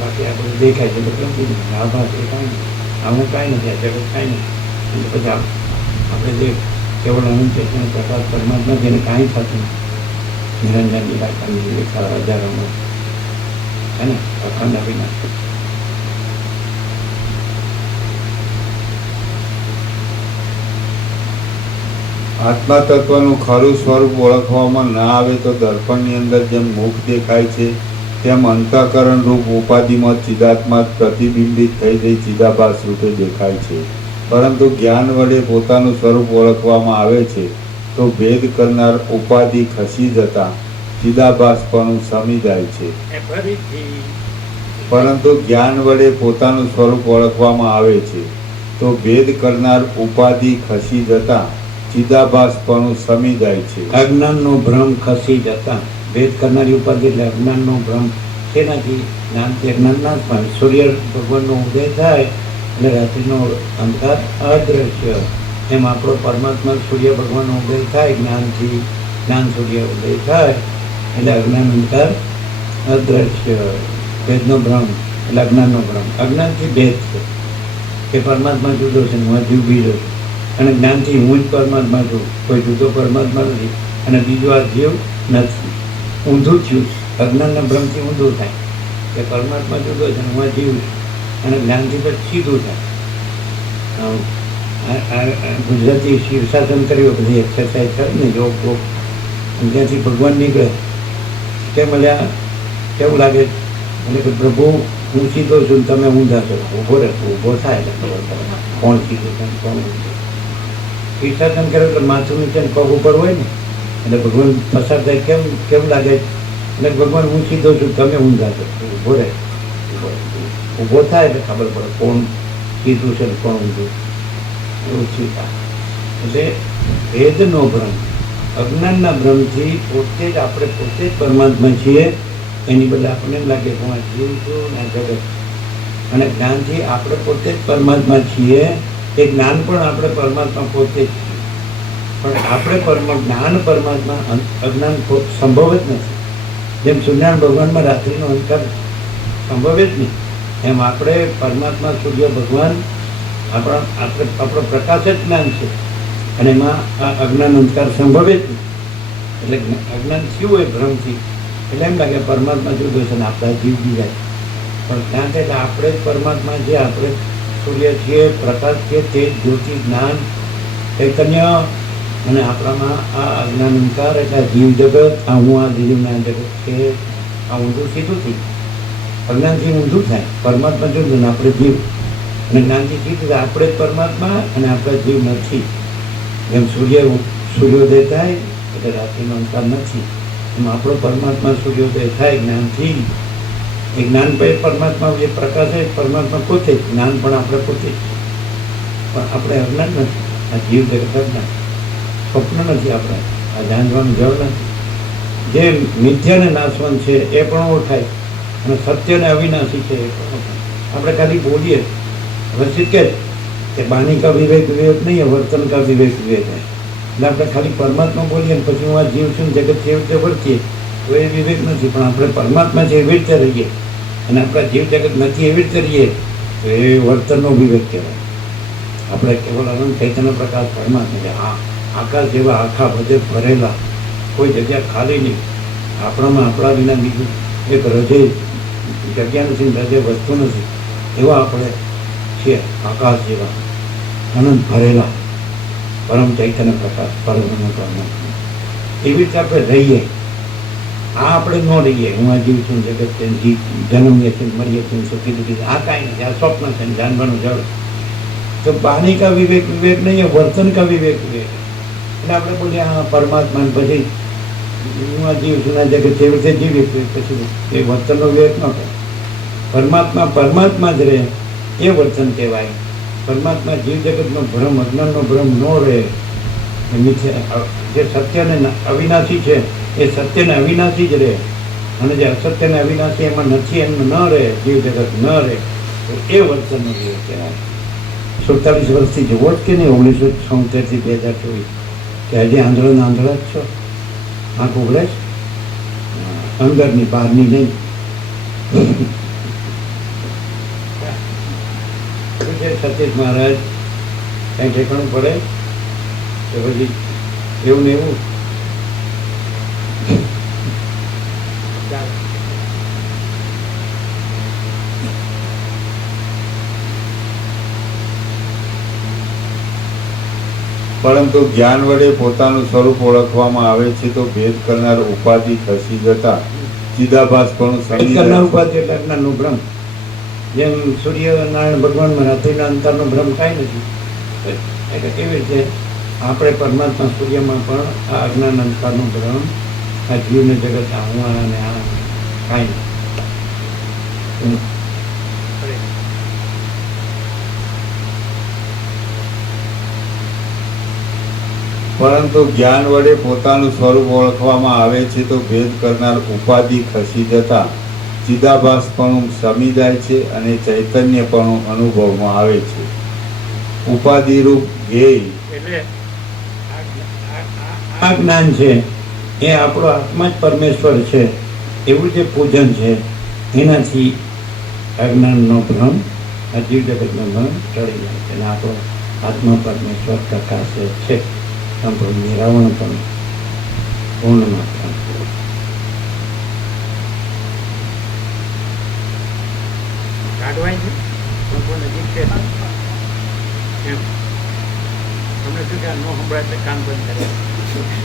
બાકી આપણે દેખાય છે તો પ્રતિબિંબ. આ ભાગ એ કાંઈ નહીં, આવું કાંઈ નથી, આ જગત કાંઈ નથી. એટલે પછી આપણે જે કેવળ અનંત ચેતન પ્રકાશ પરમાત્મા છે એને કાંઈ થતું નિરંજન નિરાકારની રેખા હજારોમાં છે ને, અખંડ અવિનાશ. આત્મા તત્વનું ખરું સ્વરૂપ ઓળખવામાં ના આવે તો દર્પણની અંદર જેમ મુખ દેખાય છે તેમ અંતઃકરણ રૂપ ઉપાધિમાં ચિદાત્મા પ્રતિબિંબિત થઈ જઈ ચિદાભાસ રૂપે દેખાય છે. પરંતુ જ્ઞાન વડે પોતાનું સ્વરૂપ ઓળખવામાં આવે છે તો ભેદ કરનાર ઉપાધિ ખસી જતા ચિદાભાસપણું સમી જાય છે. પરંતુ જ્ઞાન વડે પોતાનું સ્વરૂપ ઓળખવામાં આવે છે તો ભેદ કરનાર ઉપાધિ ખસી જતા ચિદાભાસપણું સમી જાય છે. અજ્ઞાનનો ભ્રમ ખસી જતા, ભેદ કરનારી ઉપાધિ એટલે અજ્ઞાનનો ભ્રમ. શેનાથી? જ્ઞાનથી અજ્ઞાનના જ પામે. સૂર્ય ભગવાનનો ઉદય થાય એટલે રાત્રિનો અંધકાર અદ્રશ્ય. એમ આપણો પરમાત્મા સૂર્ય ભગવાનનો ઉદય થાય જ્ઞાનથી, જ્ઞાન સૂર્ય ઉદય થાય એટલે અજ્ઞાન અંધકાર અદ્રશ્ય. ભેદનો ભ્રમ એટલે અજ્ઞાનનો ભ્રમ. અજ્ઞાનથી ભેદ છે કે પરમાત્મા જુદો છે, હું જીવ બીજો છું. અને જ્ઞાનથી હું જ પરમાત્મા છું, કોઈ જુદો પરમાત્મા નથી અને બીજો આ જીવ નથી. ઊંધું થયું છે. અજ્ઞાનના ભ્રમથી ઊંધું થાય કે પરમાત્મા જુદો છે અને હું આ જીવ છું, અને જ્ઞાનથી તો સીધું થાય. ગુજરાતી શીર્ષાસન કર્યું, બધી એક્સરસાઇઝ કરી ને યોગ યોગ, ત્યાંથી ભગવાન નીકળે. કેમ મળ્યા? કેવું લાગે? એટલે કે પ્રભુ હું સીધો છું, તમે ઊંધા છો. ઊભો રહે, ઊભો થાય એટલે ખબર પડે કોણ સીધું છે કોણ ઊંધું. શીર્ષાસન કરે એટલે માથું નીચે પગ ઉપર હોય ને, એટલે ભગવાન પસાર થાય. કેમ લાગે? એટલે ભગવાન હું સીધો છું, તમે ઊંધા છો. ઊભો રહે, ઊભો થાય એટલે ખબર પડે કોણ સીધું છે ને કોણ ઊંધું. એવું થયું. એટલે ભેદનો ભ્રમ, અજ્ઞાનના ભ્રમથી પોતે જ આપણે પોતે જ પરમાત્મા છીએ એની બદલે આપણને એમ લાગે કે હું આ જીવ છું ને જગત. અને જ્ઞાનથી આપણે પોતે જ પરમાત્મા છીએ. એ જ્ઞાન પણ આપણે પરમાત્મા પોતે જ છીએ. પણ આપણે જ્ઞાન પરમાત્મા અજ્ઞાન સંભવ જ નથી. જેમ સૂર્યનારાયણ ભગવાનમાં રાત્રિનો અંધકાર સંભવ જ નહીં, એમ આપણે પરમાત્મા સૂર્ય ભગવાન આપણો પ્રકાશ જ જ્ઞાન છે, અને એમાં આ અજ્ઞાન અંધકાર સંભવે જ નહીં. એટલે અજ્ઞાન થયું હોય ભ્રમથી, એટલે એમ લાગે પરમાત્મા જુદો છે ને આપણા જીવ બીજા. પણ જ્ઞાન એટલે આપણે જ પરમાત્મા છે, આપણે સૂર્ય છીએ, પ્રકાશ છે, તે જ્યોતિ જ્ઞાન ચૈતન્ય, અને આપણામાં આ અજ્ઞાન અંધકાર એટલે જીવ જગત, આ હું આ જીવના જગત છે. આ ઊંધું સીધું થયું. અજ્ઞાનથી ઊંધું થાય, પરમાત્મા જુદું ને આપણે જીવ. અને જ્ઞાનથી સીધું આપણે જ પરમાત્મા અને આપણે જીવ નથી. જેમ સૂર્યોદય થાય એટલે રાત્રિનો અંધકાર નથી, એમ આપણો પરમાત્મા સૂર્યોદય થાય જ્ઞાનથી. એ જ્ઞાન પછી પરમાત્મા જે પ્રકાશ છે પરમાત્મા પોતે જ, જ્ઞાન પણ આપણે પોતે જ. પણ આપણે અજ્ઞાન નથી. આ જીવ જગત અજ્ઞાન, સ્વપ્ન નથી. આપણે આ જાણવાનું જળ નથી. જે મિથ્યા ને નાશવંત છે એ પણ ઓળખાય, અને સત્ય ને અવિનાશી છે એ પણ ઓળખાય. આપણે ખાલી બોલીએ રસિક કે બાની કા વિવેક વિવેક નહીં, વર્તન કા વિવેક વિવેક है. એટલે આપણે ખાલી પરમાત્મા બોલીએ ને પછી હું આ જીવ છું જગત છે એવી રીતે વર્તીએ તો એ વિવેક નથી. પણ આપણે પરમાત્મા છે એવી રીતે રહીએ અને આપણા જીવ જગત નથી એવી રીતે રહીએ તો એ વર્તનનો વિવેક કહેવાય. આપણે કેવલ અનંત ચૈતન્ય પ્રકાશ પરમાત્મા છે. આકાશ જેવા આખા બધે ભરેલા, કોઈ જગ્યા ખાલી નહીં. આપણામાં આપણા વિના બીજું એક હૃદય જગ્યા નથી, હૃદય વસ્તુ નથી. એવા આપણે છે, આકાશ જેવા અનંત ભરેલા પરમ ચૈતન્ય પ્રકાશ પરમ પરમાત્મા. એવી રીતે આપણે રહીએ. આ આપણે ન રહીએ હું આ જીવ છું જગત છે, જન્મીએ છીએ મરીએ છીએ સુખી દુઃખી, આ કાંઈ નથી. આ સ્વપ્ન છે જાનવાનું જળ. તો બાની કા વિવેક વિવેક નહીં, વર્તન કા વિવેક વિવેક. એટલે આપણે બોલીએ હા પરમાત્મા, પછી હું આ જીવ છું જગત છે એવી રીતે જીવીએ પછી એ વર્તનનો વિવેક ન કરે. પરમાત્મા જ રહે એ વર્તન કહેવાય. પરમાત્મા જીવ જગતનો ભ્રમ, અજ્ઞાનનો ભ્રમ ન રહે. જે સત્યને અવિનાશી છે એ સત્યને અવિનાશી જ રહે, અને જે અસત્યને અવિનાશી એમાં નથી એમ ન રહે, જીવ જગત ન રહે, તો એ વર્તનનો વિવેક કહેવાય. 47 વર્ષથી જુઓ જ કે નહીં, 1976 થી 2024 કે હજી આંધળો આંધળા જ છો? આંખ ઉઘડે છે? અંદરની બહારની નહીં. સતીશ મહારાજ કંઈ ઠેકાણું પડે તો પછી એવું ને એવું. પરંતુ જ્ઞાન વડે પોતાનું સ્વરૂપ ઓળખવામાં આવે છે તો ભેદ કરનાર ઉપાધિ ખસી જતા ચિદાભાસપણું સમી કરનાર ઉપાધિ એટલે અજ્ઞાનનો ભ્રમ. જેમ સૂર્યનારાયણ ભગવાનમાં રાત્રિના અંતરનો ભ્રમ કાંઈ નથી. એટલે કેવી રીતે આપણે પરમાત્મા સૂર્યમાં પણ આ અજ્ઞાન અંતરનો ભ્રમ, આ જીવને જગત આ હું અને આ કાંઈ નહીં. પરંતુ જ્ઞાન વડે પોતાનું સ્વરૂપ ઓળખવામાં આવે છે તો ભેદ કરનાર ઉપાધિ ખસી જતા ચિદાભાસપણું સમી જાય છે અને ચૈતન્યપણું અનુભવમાં આવે છે. ઉપાધિરૂપ ધ્યેય એટલે આ જ્ઞાન છે એ આપણો આત્મા જ પરમેશ્વર છે એવું જે પૂજન છે એનાથી અજ્ઞાનનો ભ્રમ, આ જીવ જગતનો ભ્રમ ટળી જાય છે અને આપણો આત્મા પરમેશ્વર પ્રકાશે છે, સંપૂર્ણ નિરાવણ પણ પૂર્ણ માત્રા. કાઢવાય છે સંપૂર્ણ નજીક છે એમ. તમને શું કે ન સંભળાય એટલે કામ બંધ કરે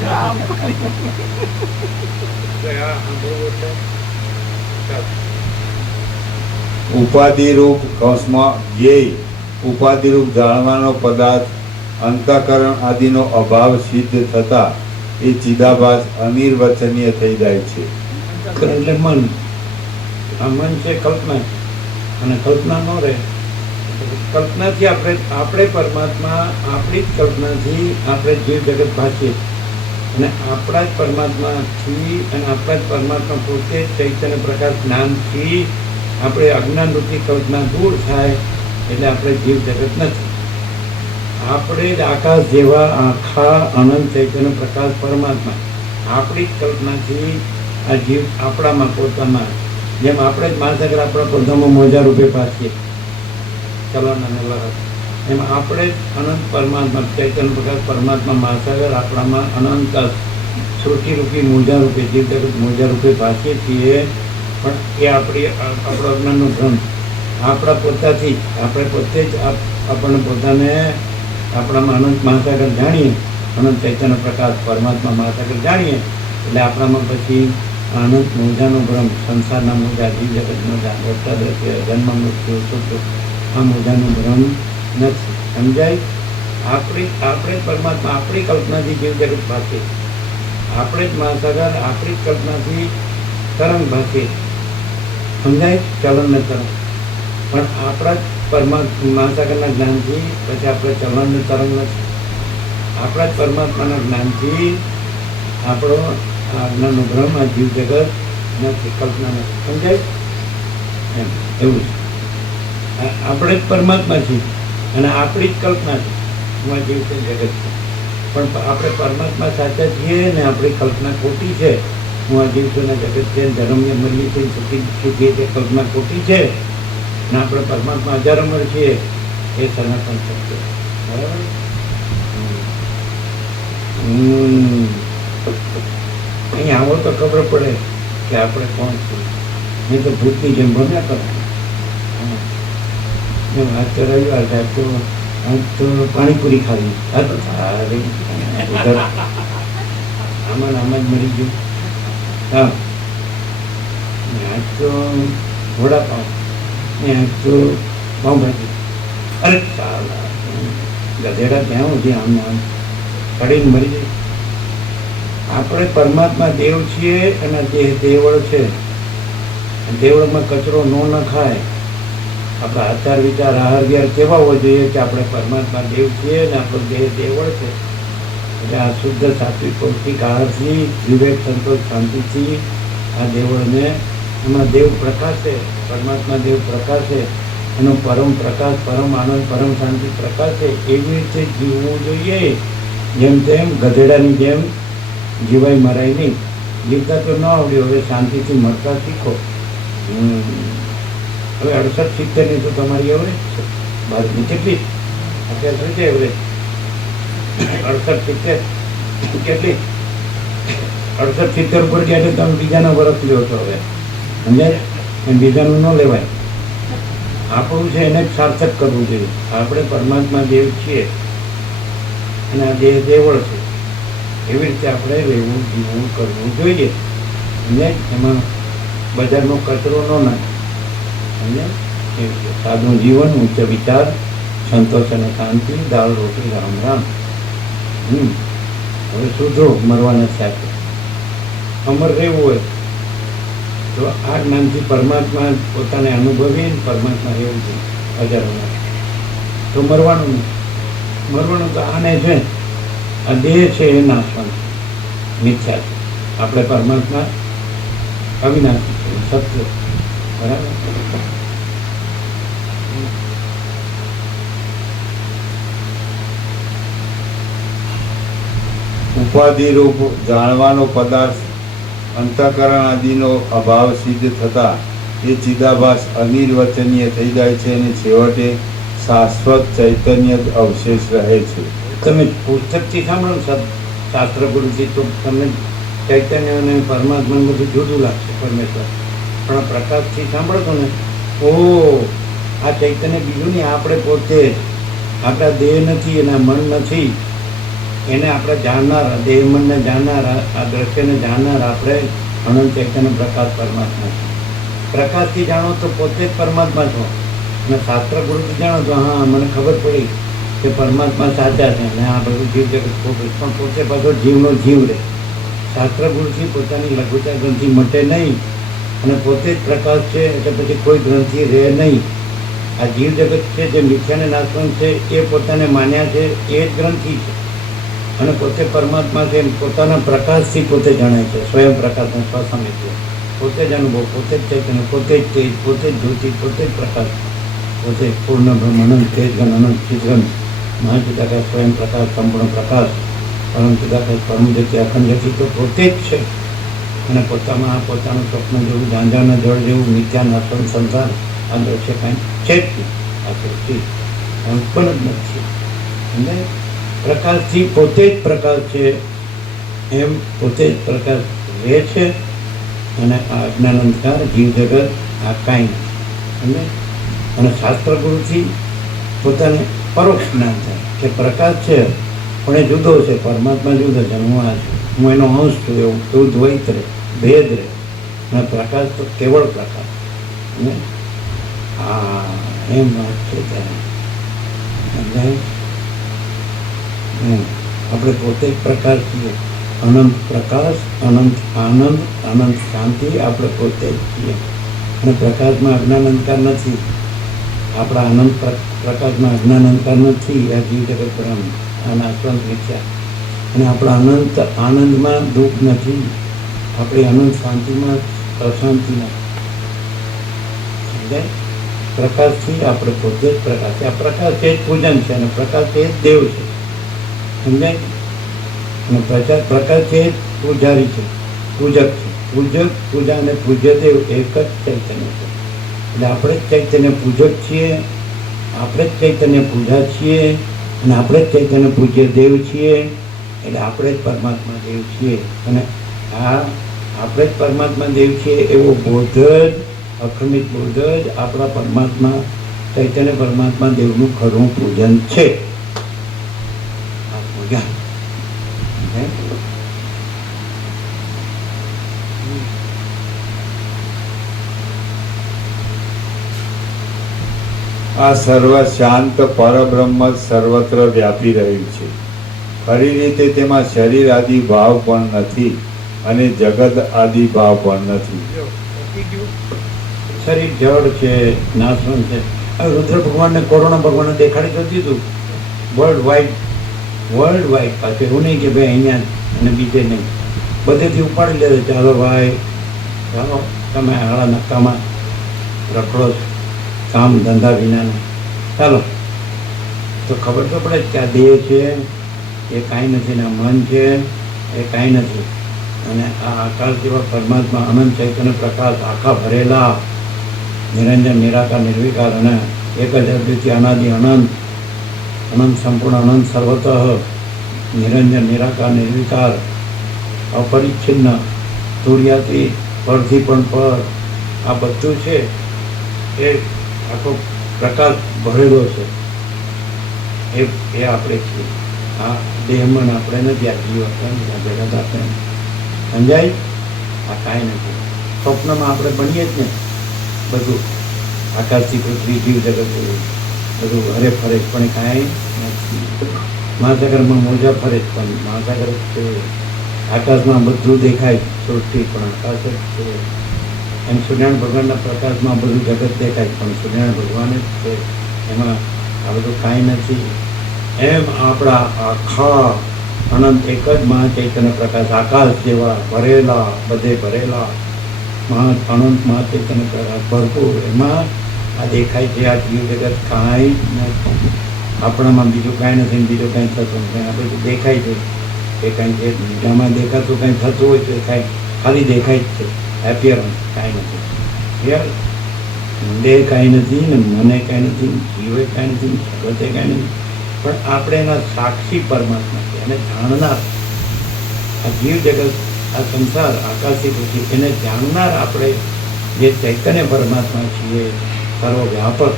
સાંભળવું એટલે ચાલો. ઉપાધિરૂપ કૌંસમાં ધ્યેય ઉપાધિરૂપ જાણવાનો પદાર્થ અંતઃકરણ આદિનો અભાવ સિદ્ધ થતા એ ચિદાભાસ અનિર્વચનીય થઈ જાય છે. એટલે મન, આ મન છે કલ્પના, અને કલ્પના ન રહે. કલ્પનાથી આપણે પરમાત્મા, આપણી જ કલ્પનાથી આપણે જીવ જગત ભાસીએ, અને આપણા જ પરમાત્માથી અને આપણા જ પરમાત્મા પોતે ચૈતન્ય પ્રકાશ જ્ઞાનથી આપણે અજ્ઞાન રૂપી કલ્પના દૂર થાય એટલે આપણે જીવ જગત નથી. આપણે જ આકાશ જેવા આખા અનંત ચૈતન્ય પ્રકાશ પરમાત્મા આપણી જ કલ્પનાથી આ જીવ આપણામાં પોતામાં, જેમ આપણે જ મહાસાગર આપણા પોતામાં મોજા રૂપે ભાસીએ ચલણ અને લહર, એમ આપણે જ અનંત પરમાત્મા ચૈતન્ય પ્રકાશ પરમાત્મા મહાસાગર આપણામાં અનંત સૃષ્ટિરૂપી મોજા રૂપે જીવ જગત મોજા રૂપે ભાસીએ છીએ. પણ એ આપણો અજ્ઞાનનો ભ્રમ, આપણા પોતાથી આપણે પોતે જ આપણને પોતાને આપણામાં અનંત મહાસાગર જાણીએ, અનંત ચૈતન્ય પ્રકાશ પરમાત્મા મહાસાગર જાણીએ એટલે આપણામાં પછી અનંત મોજાનો ભ્રમ, સંસારના મોજા, જીવ જગત મોજા, દ્રષ્ટા દ્રશ્ય, જન્મ મૃત્યુ સુખ, આ મોજાનો ભ્રમ નથી. સમજાય? આપણે પરમાત્મા આપણી કલ્પનાથી જીવ જગત ભાષે, આપણે જ મહાસાગર આપણી જ કલ્પનાથી તરંગ ભાષે. સમજાય? ચલણ ને તરંગ. પણ આપણા જ પરમાત્મા મહાસાગરના જ્ઞાનથી પછી આપણે ચલણ ને તરંગ નથી. આપણા જ પરમાત્માના જ્ઞાનથી આપણો આ જ્ઞાનનો ભ્રમ, આ જીવ જગત નથી, કલ્પના નથી. સમજાય? એમ એવું છે. આપણે જ પરમાત્મા છીએ અને આપણી જ કલ્પના છે, હું આ જીવ છે જગત છે. પણ આપણે પરમાત્મા સાચા છીએ ને આપણી કલ્પના ખોટી છે, હું આ જીવ છું ને જગત છે, ધર્મને મળી છે, સુખી છે, કલ્પના ખોટી છે, ને આપણે પરમાત્મા હજાર અમર છીએ, એ સનાતન સત્ય. બરાબર? અહીંયા આવો તો ખબર પડે કે આપણે કોણ છીએ. નહીં તો ભૂતની જેમ ભમ્યા કરો. વાત કરાવી આજ તો પાણીપુરી ખાવી, આમાં આમાં જ મળી ગયું. હા, આજ તો વડાપાઉં, આજ તો પાઉંભાજી. અરે ચાલા ગધેડા ત્યાં સુધી આમ આમ કડીને મરી જાય. આપણે પરમાત્મા દેવ છીએ અને દેહ દેવળ છે. દેવળમાં કચરો ન નખાય. આપણા આચાર વિચાર આહાર વિહાર કેવા હોવો જોઈએ કે આપણે પરમાત્મા દેવ છીએ ને આપણો દેહ દેવળ છે. એટલે આ શુદ્ધ સાત્વિક પૌષ્ટિક આહારથી, વિવેક સંતોષ શાંતિથી આ દેવળને, એમાં દેવ પ્રકાશે, પરમાત્મા દેવ પ્રકાશે, એનો પરમ પ્રકાશ, પરમ આનંદ, પરમ શાંતિ પ્રકાશે. એવી રીતે જીવવું જોઈએ. જેમ તેમ ગધેડાની જેમ જીવાય મરાય નહીં. જીવતા તો ન આવડ્યું, હવે શાંતિથી મરતા શીખો. હવે 68-70 ની તો તમારી એવરેજ છે. બાજુની કેટલી અત્યારે થઈ જાય એવરેજ? 68-70 કેટલી? 68-70 ઉપર ગયા એટલે તમે બીજાના વરસ લ્યો છો. હવે સમજાય? એમ બીજાનું ન લેવાય. આપણું છે એને જ સાર્થક કરવું જોઈએ. આપણે પરમાત્મા દેવ છીએ અને આ દેહ દેવળ છે. એવી રીતે આપણે રહેવું, જીવવું, કરવું જોઈએ. સમજાય? એમાં બજારનો કચરો ન નાખે. સાદું જીવન, ઉચ્ચ વિચાર, સંતોષ અને શાંતિ, દાળ રોટી, રામ રામ. હવે સુધરો, મરવાના સાથે અમર રહેવું હોય તો આ જ્ઞાનથી પરમાત્મા પોતાને અનુભવી, પરમાત્મા રહેવું છે હજારોમાં. તો મરવાનું નહીં. મરવાનું તો આને છે, આ દેહ છે એ નાશવાનું, મિથ્યા છે. આપણે પરમાત્મા અવિનાશી છે, સત્ય. બરાબર? ઉપાધિરૂપ જાણવાનો પદાર્થ અંતઃકરણ આદિનો અભાવ સિદ્ધ થતા એ ચિદાભાસ અનિર્વચનીય થઈ જાય છે અને છેવટે શાશ્વત ચૈતન્ય જ અવશેષ રહે છે. તમે પુસ્તકથી સાંભળો ને શાસ્ત્ર ગુરુથી તો તમને ચૈતન્ય અને પરમાત્માનું બધું જુદું લાગશે પરમેશ્વર. પણ પ્રકાશથી સાંભળો છો ને, ઓ આ ચૈતન્ય બીજું નહીં, આપણે પોતે જ, આપણા દેહ નથી, એના મન નથી, એને આપણે જાણનાર, દેહ મનને જાણનાર, આ દ્રશ્યને જાણનાર આપણે અનંત ચૈતન્ય પ્રકાશ પરમાત્મા છે. પ્રકાશથી જાણો તો પોતે જ પરમાત્મા છો, અને શાસ્ત્ર ગુરુથી જાણો તો હા મને ખબર પડી કે પરમાત્મા સાચા છે અને આ બધું જીવ જગત ખોટું, પણ પોતે પાછો જીવનો જીવ રહે. શાસ્ત્ર ગુરુથી પોતાની લઘુતા ગ્રંથિ મટે નહીં અને પોતે જ પ્રકાશ છે, એટલે પછી કોઈ ગ્રંથિ રહે નહીં. આ જીવ જગત છે જે મિથ્યાને નાશવંત છે, એ પોતાને માન્યા છે, એ જ ગ્રંથિ છે, અને પોતે પરમાત્મા છે, પોતાના પ્રકાશથી પોતે જણાય છે. સ્વયં પ્રકાશનો સ્વસમિત્ય, પોતે જ અનુભવ, પોતે જ ચૈતન્ય, પોતે જ તેજ, પોતે જ જ્યોતિ, પોતે જ પ્રકાશ, પોતે પૂર્ણ બ્રહ્મ, અનંત તેજગન, અનંત ચિતગન, મહાચિદાકાશ, સ્વયં પ્રકાશ, સંપૂર્ણ પ્રકાશ, પરમ ચિદાકાશ, પરમ જ્યોતિ, અખંડ જ્યોતિ તો પોતે જ છે. અને પોતામાં પોતાનું સ્વપ્ન જેવું, ગાંજાના જળ જેવું મિથ્યા નાશવંત સંસાર આ દ્રશ્ય કાંઈ છે જ નહીં. આ સૃષ્ટિ પણ જ નથી. અને પ્રકાશથી પોતે જ પ્રકાશ છે, એમ પોતે જ પ્રકાશ રહે છે. અને આ અજ્ઞાન અંધકાર જીવ જગત આ કાંઈ નહીં. અને શાસ્ત્ર ગુરુથી પોતાને પરોક્ષ જ્ઞાન થાય કે પ્રકાશ છે પણ એ જુદો છે, પરમાત્મા જુદો છે, હું આ છું, હું એનો અંશ છું, એવું એવું દ્વૈત રહે, ભેદ રહે. અને પ્રકાશ તો કેવળ પ્રકાશ. અને હા એમ વાત છે ત્યારે. એટલે આપણે પોતે જ પ્રકાશ છીએ, અનંત પ્રકાશ, અનંત આનંદ, અનંત શાંતિ આપણે પોતે જ છીએ. અને પ્રકાશમાં અજ્ઞાન અંધકાર નથી, આપણા આનંદ પ્રકાશમાં અજ્ઞાન અંધકાર નથી. આ જીવ જગત બ્રહ્મ, આ નાશવંત મિથ્યા. અને આપણા અનંત આનંદમાં દુઃખ નથી, આપણી અનંત શાંતિમાં અશાંતિ નથી. સમજાય? પ્રકાશથી આપણે પોતે જ પ્રકાશ છે. આ પ્રકાશ એ જ પૂજન છે, અને પ્રકાશ એ જ દેવ છે. સમજાય? અને પ્રકાશ છે પૂજારી છે, પૂજક છે. પૂજક, પૂજા અને પૂજ્ય દેવ એક જ ચૈતન્ય છે. એટલે આપણે જ ચૈતન્ય પૂજક છીએ, આપણે જ ચૈતન્ય પૂજા છીએ, અને આપણે જ ચૈતન્ય પૂજ્ય દેવ છીએ. એટલે આપણે જ પરમાત્મા દેવ છીએ. અને આ આપણે જ પરમાત્મા દેવ છીએ એવો બોધ જ, અખંડિત બોધ જ આપણા પરમાત્મા ચૈતન્ય પરમાત્મા દેવનું ખરું પૂજન છે. આ પૂજન આ સર્વ શાંત પરબ્રહ્મ જ સર્વત્ર વ્યાપી રહ્યું છે. ખરી રીતે તેમાં શરીર આદિ ભાવ પણ નથી અને જગત આદિ ભાવ પણ નથી. શરીર જળ છે, નાશવંત છે. હવે રુદ્ર ભગવાનને, કોરોના ભગવાનને દેખાડી તો દીધું વર્લ્ડ વાઇડ પાછું. એવું નહીં કે ભાઈ અહીંયા અને બીજે નહીં, બધેથી ઉપાડી લે. ચાલો ભાઈ, ચાલો તમે આળા નક્કામાં રખડો છો કામ ધંધા વિનાના, ચાલો તો ખબર તો પડે કે આ દેહ છે એ કાંઈ નથી, ને મન છે એ કાંઈ નથી. અને આ આકાશ જેવા પરમાત્મા અનંત ચૈતન્ય પ્રકાશ આખા ભરેલા નિરંજન નિરાકાર નિર્વિકાર અને એક જ અદ્વિતીય અનાદિ અનંત, અનંત સંપૂર્ણ, અનંત સર્વતઃ નિરંજન નિરાકાર નિર્વિકાર અપરિચ્છિન્ન તુર્યાથી પરથી પણ પર આ બધું છે એ આખો પ્રકાશ ભરેલો છે. એ આપણે છીએ. આ દેહમાં આપણે નથી, આ જીવ આપણે જગત આપણે. સમજાય? આ કાંઈ નથી. સ્વપ્નમાં આપણે બનીએ જ ને બધું, આકાશથી પૃથ્વી જીવ જગત બધું હરે ફરે જ, પણ એ કાંઈ નથી. મહાસાગરમાં મોજા ફરે જ, પણ મહાસાગર જ છે. આકાશમાં બધું દેખાય સૃષ્ટિ, પણ આકાશ જ છે. એમ સૂર્યનારાયણ ભગવાનના પ્રકાશમાં બધું જગત દેખાય, પણ સૂર્યનારાયણ ભગવાન જ છે. એમાં આ બધું કાંઈ નથી. એમ આપણા આખા અનંત એક જ મહાચૈતન્ય પ્રકાશ, આકાશ જેવા ભરેલા, બધે ભરેલા અનંત મહાચૈતન્ય પ્રકાશ ભરપૂર, એમાં આ દેખાય છે. આ જીવ જગત કાંઈ નથી. આપણામાં બીજું કાંઈ નથી, બીજું કાંઈ થતું નથી. આ બધું દેખાય છે એ કાંઈ છે. બીજામાં દેખાતું કાંઈ થતું હોય તો કાંઈ ખાલી દેખાય જ છે. એપિયરન્સ કાંઈ નથી. ક્લિયર? દેહ કાંઈ નથી ને મને કાંઈ નથી ને જીવે કાંઈ નથી ને જગતે કાંઈ નથી, પણ આપણે એના સાક્ષી પરમાત્મા છે, એને જાણનાર. આ જીવ જગત, આ સંસાર, આકાશી પૃથ્વી, એને જાણનાર આપણે જે ચૈતન્ય પરમાત્મા છીએ, સર્વવ્યાપક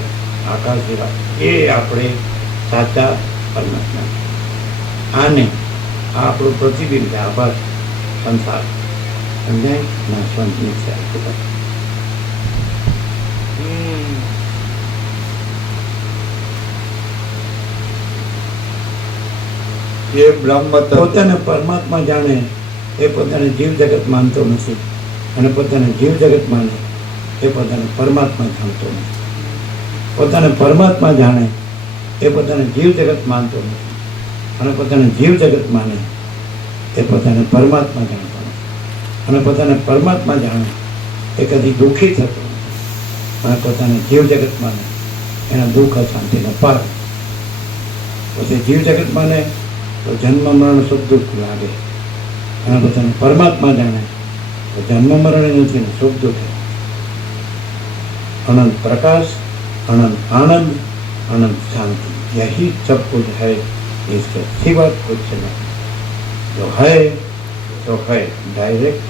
આકાશ જેવા, એ આપણે સાચા પરમાત્મા છીએ. આને આ આપણું પ્રતિબિંબ છે, આભાસ સંસાર સમજાય નાશવંત છે. એ બ્રહ્મ તત્વ પોતાને પરમાત્મા જાણે એ પોતાને જીવ જગત માનતો નથી, અને પોતાને જીવ જગત માને એ પોતાને પરમાત્મા જાણતો નથી. પોતાને પરમાત્મા જાણે એ પોતાને જીવ જગત માનતો નથી, અને પોતાને જીવ જગત માને એ પોતાને પરમાત્મા જાણતો નથી, અને પોતાને પરમાત્મા જાણે એ કદી દુઃખી થતો નથી, અને પોતાને જીવ જગત માને એના દુઃખ અશાંતિનો પાર. પોતે જીવ જગત માને તો જન્મ મરણ સુખ દુઃખ લાગે, અને પોતાને પરમાત્મા જાણે તો જન્મ મરણ નથી ને સુખ દુઃખ. अनंत प्रकाश, अनंत आनंद, अनंत शांति, यही सब कुछ है, इसके सिवा कुछ नहीं. जो है तो है direct,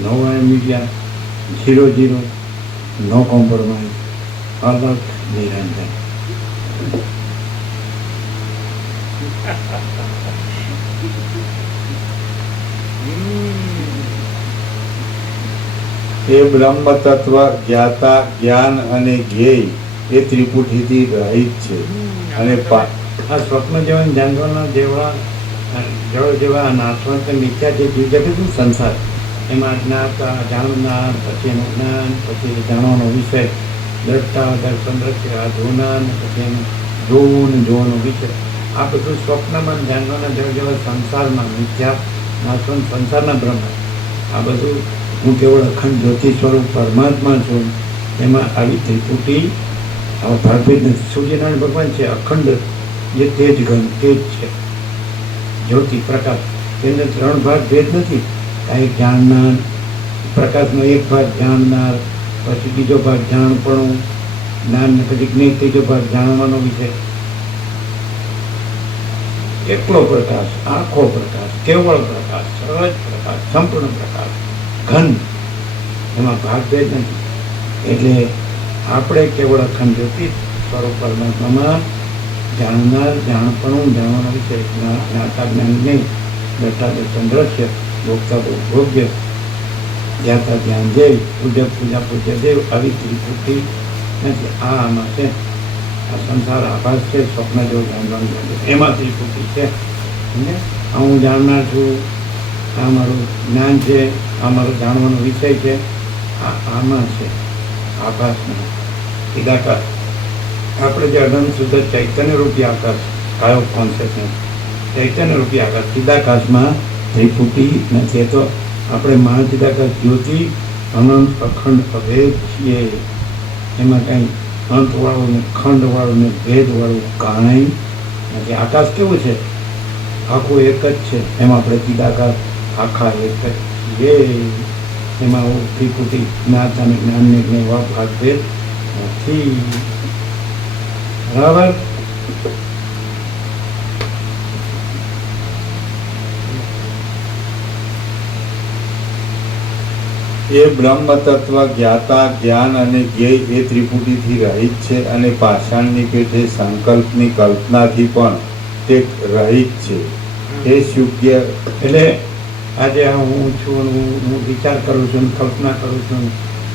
no media, 0-0, no compromise, अलग निरंजन. એ બ્રહ્મ તત્વ જ્ઞાતા, જ્ઞાન અને જ્ઞેય એ ત્રિપુટીથી રહિત છે. અને આ સ્વપ્ન જેવા જાણવાના જેવા જેવા નાશવંત મિથ્યા જે જીવ જગતનું સંસાર, એમાં જ્ઞાતા, જાણનાર, પછી એનું જ્ઞાન, પછી જાણવાનો વિષય, દ્રષ્ટા, દર્શન દ્રશ્ય, જોનાર, પછી એનું જોવું ને જોવાનો વિષય, આ બધું સ્વપ્નમાં જાણવાના જેવા જેવા સંસારમાં મિથ્યા નાશવંત સંસારના બ્રહ્મ, આ બધું હું કેવળ અખંડ જ્યોતિ સ્વરૂપ પરમાત્મા છું. એમાં આવી ત્રિપુટી આવા ભાગભેદ નથી. સૂર્યનારાયણ ભગવાન છે અખંડ, જે તેજ ઘન તેજ છે, જ્યોતિ પ્રકાશ, તેને 3 ભાગ ભેદ નથી. કાંઈક જાણનાર, પ્રકાશનો એક ભાગ જાણનાર, પછી બીજો ભાગ જાણપણું, જ્ઞાન પછી જ્ઞેય, ત્રીજો ભાગ જાણવાનો વિષય. એકલો પ્રકાશ, આખો પ્રકાશ, કેવળ પ્રકાશ, સહજ પ્રકાશ, સંપૂર્ણ પ્રકાશ, ઘન, એમાં ભાગભેદ નથી. એટલે આપણે કેવળ અખંડ જ્યોતિ સ્વરૂપ પરમાત્મામાં જાણનાર, જાણપણું, જાણવાનો વિષય, જ્ઞાતા જ્ઞાન નહીં, દ્રષ્ટા દર્શન દ્રશ્ય, ભોગતા ભોગ્ય, ધ્યાતા ધ્યાન દેવ, પૂજક પૂજા પૂજ્ય દેવ, આવી ત્રિપુટી નથી. આ આમાં છે. આ સંસાર આભાસ છે, સ્વપ્ન જેવું જાણવાનું, એમાં ત્રિપુટી છે. આ હું જાણનાર છું, આ મારું જ્ઞાન છે, આ મારો જાણવાનો વિષય છે, આમાં છે આકાશમાં ચિદાકાશ. આપણે જે અનંત શુદ્ધ ચૈતન્ય રૂપી આકાશ, કાયો કોન્શિયસનેસ, ચૈતન્ય રૂપી આકાશ, ચિદાકાશમાં ત્રિપુટી નથી. તો આપણે મહાચિદાકાશ જ્યોતિ અનંત અખંડ અભેદ છીએ. એમાં કંઈ અંતવાળું ને ખંડવાળું ને ભેદવાળું કાણાઈ નથી. આકાશ કેવું છે? આખું એક જ છે. એમાં આપણે ચિદાકાશ આખા એક જ છીએ. એમાં ત્રિપુટી જ્ઞાત અને જ્ઞાનને એવા ભાગભેદ નથી. બરાબર? એ બ્રહ્મ તત્વ જ્ઞાતા, જ્ઞાન અને જ્ઞેય એ ત્રિપુટીથી રહિત છે, અને પાષાણની પેઠે સંકલ્પની કલ્પનાથી પણ તે રહિત છે. એ યોગ્ય. એટલે આજે આ હું છું, હું વિચાર કરું છું, કલ્પના કરું છું,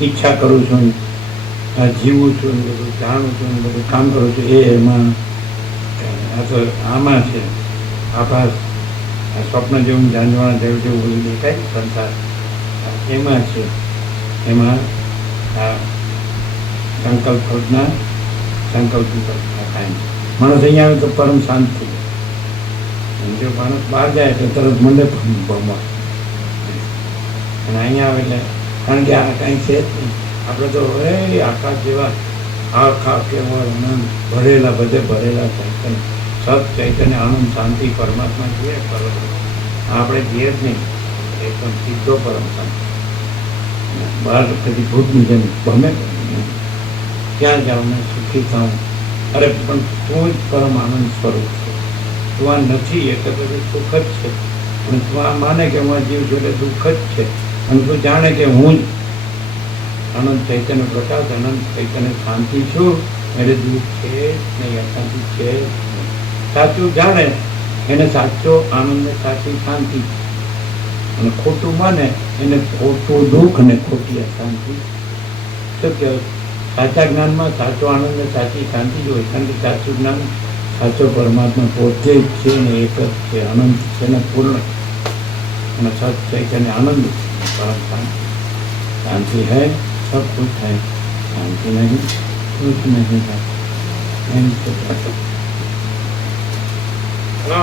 ઈચ્છા કરું છું, જીવું છું, બધું જાણું છું, બધું કામ કરું છું, એ એમાં આ તો આમાં છે આભાસ. આ સ્વપ્ન જેવું જાણવાના જેવું જેવું બધું દેખાય સંસાર, એમાં છે. એમાં આ સંકલ્પ કલ્પના, સંકલ્પની કલ્પના કાંઈ. માણસ અહીંયા આવે તો પરમ શાંતિ. જો માણસ બહાર જાય તો તરત મંડે ભમવા, અને અહીંયા આવે એટલે કારણ કે આ કાંઈ છે જ નહીં. આપણે તો એ આકાશ જેવા આખા કેવળ આનંદ ભરેલા, બધે ભરેલા ચૈતન્ય, સત ચૈતન્ય આનંદ શાંતિ પરમાત્મા જોઈએ. આપણે જઈએ જ નહીં, એકદમ સીધો પરમ શાંતિ. બહાર કદી ભૂતની જેમ ભમે ત્યાં જાઉં ને સુખી થાઉં. અરે પણ તું જ પરમ આનંદ સ્વરૂપ છે. તું આ નથી એટલે બધું સુખ જ છે. અને તું આ માને કે હું આ જીવ છું એટલે દુઃખ જ છે. અને તું જાણે કે હું જ આનંદ ચૈતન્ય પ્રકાશ, આનંદ ચૈતન્ય શાંતિ છું. એટલે દુઃખ છે જ નહીં, અશાંતિ છે જ નહીં. સાચું જાણે એને સાચો આનંદ ને સાચી શાંતિ, અને ખોટું માને એને ખોટું દુઃખ ને ખોટી અશાંતિ. શું કહેવાય? સાચા જ્ઞાનમાં સાચો આનંદ ને સાચી શાંતિ જ હોય. કારણ કે સાચું જ્ઞાન સાચો પરમાત્મા પોતે જ છે ને એક જ છે, અનંત છે ને પૂર્ણ. અને સચ ચૈતન્ય આનંદ પરમ શાંતિ. शांति है सब कुछ है, शांति नहीं कुछ नहीं है. એમ છે. હલો.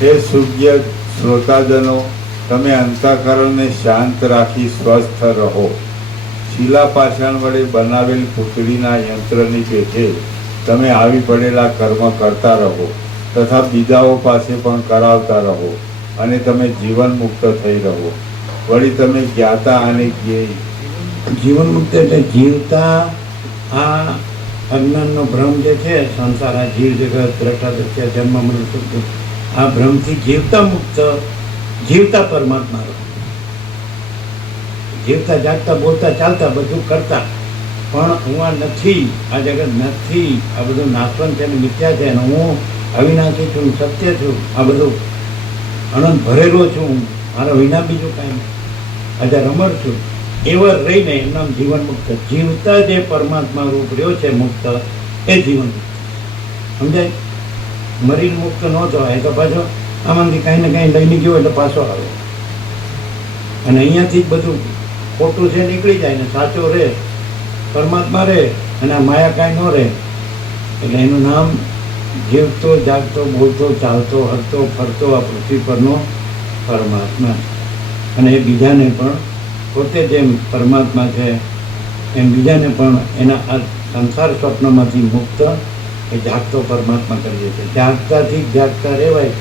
હે સૂર્ય શ્રોતાજનો, તમે અંતઃકરણને શાંત રાખી સ્વસ્થ રહો. શીલા પાષાણ વડે બનાવેલ પૂતળીના યંત્રની પેઠે તમે આવી પડેલા કર્મ કરતા રહો તથા બીજાઓ પાસે પણ કરાવતા રહો અને તમે જીવન મુક્ત થઈ રહો. વળી તમે જ્ઞાતા અને જ્ઞેય. જીવન મુક્ત એટલે જીવતા આ અજ્ઞાનનો ભ્રમ જે છે, સંસાર, આ જીવ જગત, દ્રષ્ટા દ્રષ્ટા, જન્મ મરણ સુખ, આ ભ્રમથી જીવતા મુક્ત, જીવતા પરમાત્મા રહો. જીવતા જાગતા બોલતા ચાલતા બધું કરતા, પણ હું આ નથી, આ જગત નથી, આ બધું નાશવંત છે ને મિથ્યા છે, અને હું અવિનાશી છું, સત્ય છું, આ બધું અનંત ભરેલો છું, મારા વિના બીજું કાંઈ નહીં, અજાર અમર છું, એવા રહીને એમના જીવન મુક્ત. જીવતા જે પરમાત્મા રૂપ રહ્યો છે મુક્ત, એ જીવન મુક્ત. સમજાય? મરીને મુક્ત ન થવાય તો પાછો આમાંથી કાંઈ ને કાંઈ લઈને ગયો એટલે પાછો આવે, અને અહીંયાથી જ બધું ખોટું છે નીકળી જાય ને સાચો રહે, પરમાત્મા રહે, અને આ માયા કાંઈ ન રહે. એટલે એનું નામ જીવતો જાગતો બોલતો ચાલતો હરતો ફરતો આ પૃથ્વી પરનો પરમાત્મા. અને એ બીજાને પણ પોતે જેમ પરમાત્મા છે એમ બીજાને પણ એના આ સંસાર સ્વપ્નમાંથી મુક્ત એ જાગતો પરમાત્મા કરીએ છીએ. જાગતાથી જાગતા રહેવાય,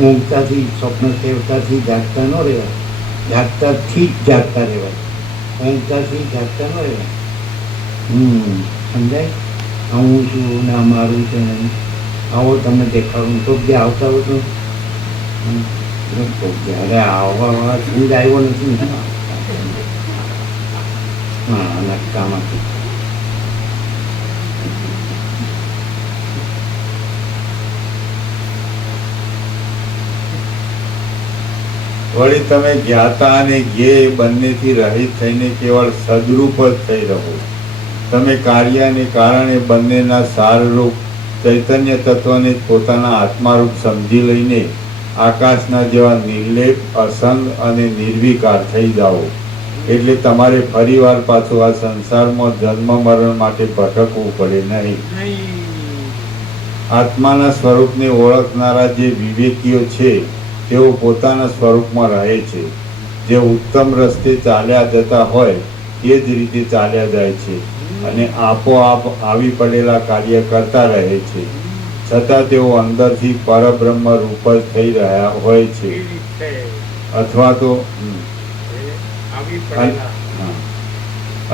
ઊંઘતાથી સ્વપ્ન સેવતાથી જાગતા ન રહેવાય, જાગતાથી જ જાગતા રહેવાય, ઊંઘતાથી જાગતા ન રહેવાય. સમજાય? હું છું ને આ મારું છે ને આવો તમને દેખાડું તો જે આવતા હોય તો જ્યારે આવવા શું જ આવ્યો નથી ને. હા, નક્કામાંથી વળી તમે જ્ઞાતા અને જ્ઞેય બંનેથી રહિત થઈને કેવળ સદરૂપ જ થઈ રહો. તમે કાર્ય અને કારણે બંનેના સારરૂપ ચૈતન્ય તત્વને પોતાના આત્મારૂપ સમજી લઈને આકાશના જેવા નિર્લેપ, અસંગ અને નિર્વિકાર થઈ જાઓ. એટલે તમારે ફરીવાર પાછું આ સંસારમાં જન્મ મરણ માટે ભટકવું પડે નહીં. આત્માના સ્વરૂપને ઓળખનારા જે વિવેકીઓ છે તેઓ પોતાના સ્વરૂપમાં રહે છે. જે ઉત્તમ રસ્તે ચાલ્યા જતા હોય એ જ રીતે ચાલ્યા જાય છે અને આપોઆપ આવી પડેલા કાર્ય કરતા રહે છે. છતાં તેઓ અંદરથી પરબ્રહ્મ રૂપ જ થઈ રહ્યા હોય છે. અથવા તો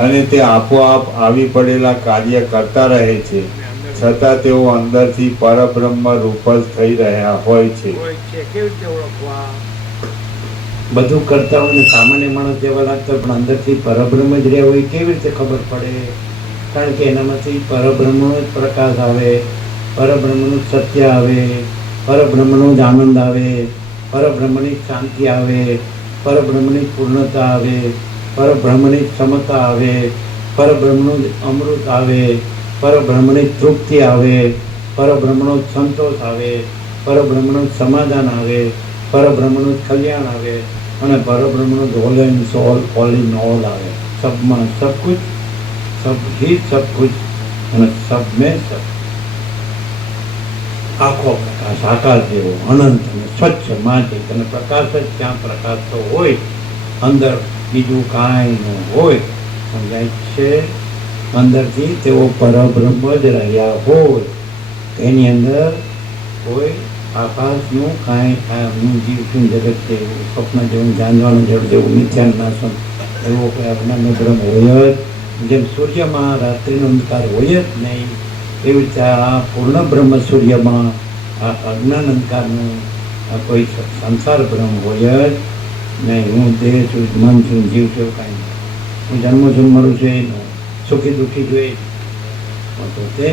અને તે આપોઆપ આવી પડેલા કાર્ય કરતા રહે છે, છતાં તેઓ અંદરથી પરબ્રહ્મ રૂપ જ થઈ રહ્યા હોય છે. બધું કરતા હોય ને સામાન્ય માણસ જેવા લાગતા પણ અંદરથી પરબ્રહ્મ જ રહ્યા હોય કેવી રીતે ખબર પડે? કારણ કે એનામાંથી પરબ્રહ્મનો જ પ્રકાશ આવે, પરબ્રહ્મનું સત્ય આવે, પરબ્રહ્મનો જ આનંદ આવે, પરબ્રહ્મની શાંતિ આવે, પરબ્રહ્મની પૂર્ણતા આવે, પરબ્રહ્મની ક્ષમતા આવે, પરબ્રહ્મનું જ અમૃત આવે, પરબ્રહ્મની તૃપ્તિ આવે, પરબ્રહ્મનો જ સંતોષ આવે, પરબ્રહ્મનું જ સમાધાન આવે, પરબ્રહ્મનું જ કલ્યાણ આવે, અને પરબ્રહ્મનું જ whole and soul, all in all આવે. સબમાં સબ કુછ, સબ ही सब कुछ અને સબ में सब. આખો પ્રકાશ આકાશ જેવો અનંત અને સ્વચ્છ માજિક અને પ્રકાશ જ ત્યાં પ્રકાશ તો હોય, અંદર બીજું કાંઈ ન હોય. સમજાય છે? અંદરથી તેઓ પરબ્રહ્મ જ રહ્યા હોય, એની અંદર કોઈ આકાશનું કાંઈ આ હું જીવ છું જગત છે એવું સ્વપ્ન જેવું જાણવાનું જળ જેવું મિથ્યાન નાશન એવો કોઈ અજ્ઞાનનો બ્રહ્મ હોય જ જેમ સૂર્યમાં રાત્રિનો અંધકાર હોય જ નહીં એવી રીતે આ પૂર્ણ બ્રહ્મ સૂર્યમાં આ અજ્ઞાન અંધકારનું આ કોઈ સંસાર બ્રહ્મ હોય જ નહીં. હું દેહ છું, મન છું, જીવ છું, કાંઈ નહીં. હું જન્મ મરું છું એ નહીં. સુખી દુઃખી છું એ તો તે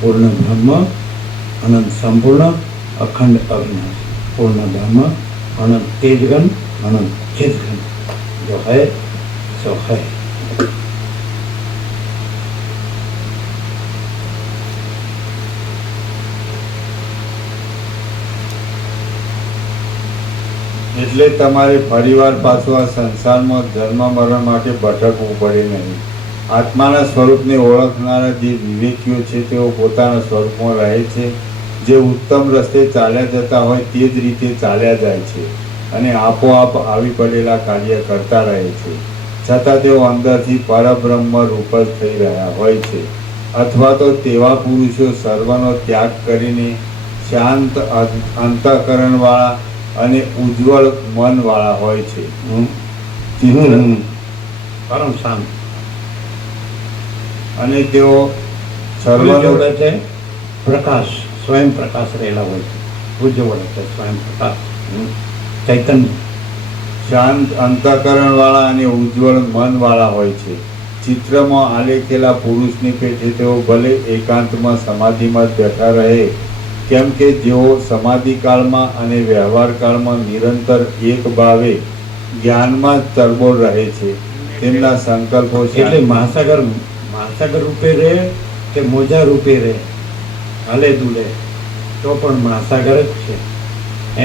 પૂર્ણ બ્રહ્મ અનંત સંપૂર્ણ અખંડ અવિનાશ પૂર્ણ બ્રह्म अनंत तेजगन अनंत चितगन जो है सो है. એટલે તમારે ફરીવાર પાછું આ સંસારમાં જન્મ મરણ માટે ભટકવું પડે નહીં. આત્માના સ્વરૂપને ઓળખનારા જે વિવેકીઓ છે તેઓ પોતાના સ્વરૂપમાં રહે છે. જે ઉત્તમ રસ્તે ચાલ્યા જતા હોય તે જ રીતે ચાલ્યા જાય છે અને આપોઆપ આવી પડેલા કાર્ય કરતા રહે છે. છતાં તેઓ અંદરથી પરબ્રહ્મ રૂપ જ થઈ રહ્યા હોય છે. અથવા તો તેવા પુરુષો સર્વનો ત્યાગ કરીને શાંત અંતઃકરણવાળા અને ઉજ્જવળ મનવાળા હોય છે. પરમ શાંત અને તેઓ સર્વનો સર્વનો છે પ્રકાશ સ્વયં પ્રકાશ રહેલા હોય છે. ઉજ્જવળ એટલે સ્વયં પ્રકાશ ચૈતન્ય શાંત અંતઃકરણવાળા અને ઉજ્જવળ મનવાળા હોય છે. ચિત્રમાં આલેખેલા પુરુષની પેઠે તેઓ ભલે એકાંતમાં સમાધિમાં જ બેઠા રહે, કેમ કે જેઓ સમાધિકાળમાં અને વ્યવહાર કાળમાં નિરંતર એક ભાવે જ્ઞાનમાં જ તરબોળ રહે છે, તેમના સંકલ્પો એટલે મહાસાગર રૂપે રહે કે મોજા રૂપે રહે હલે દુલે તો પણ મહાસાગર જ છે.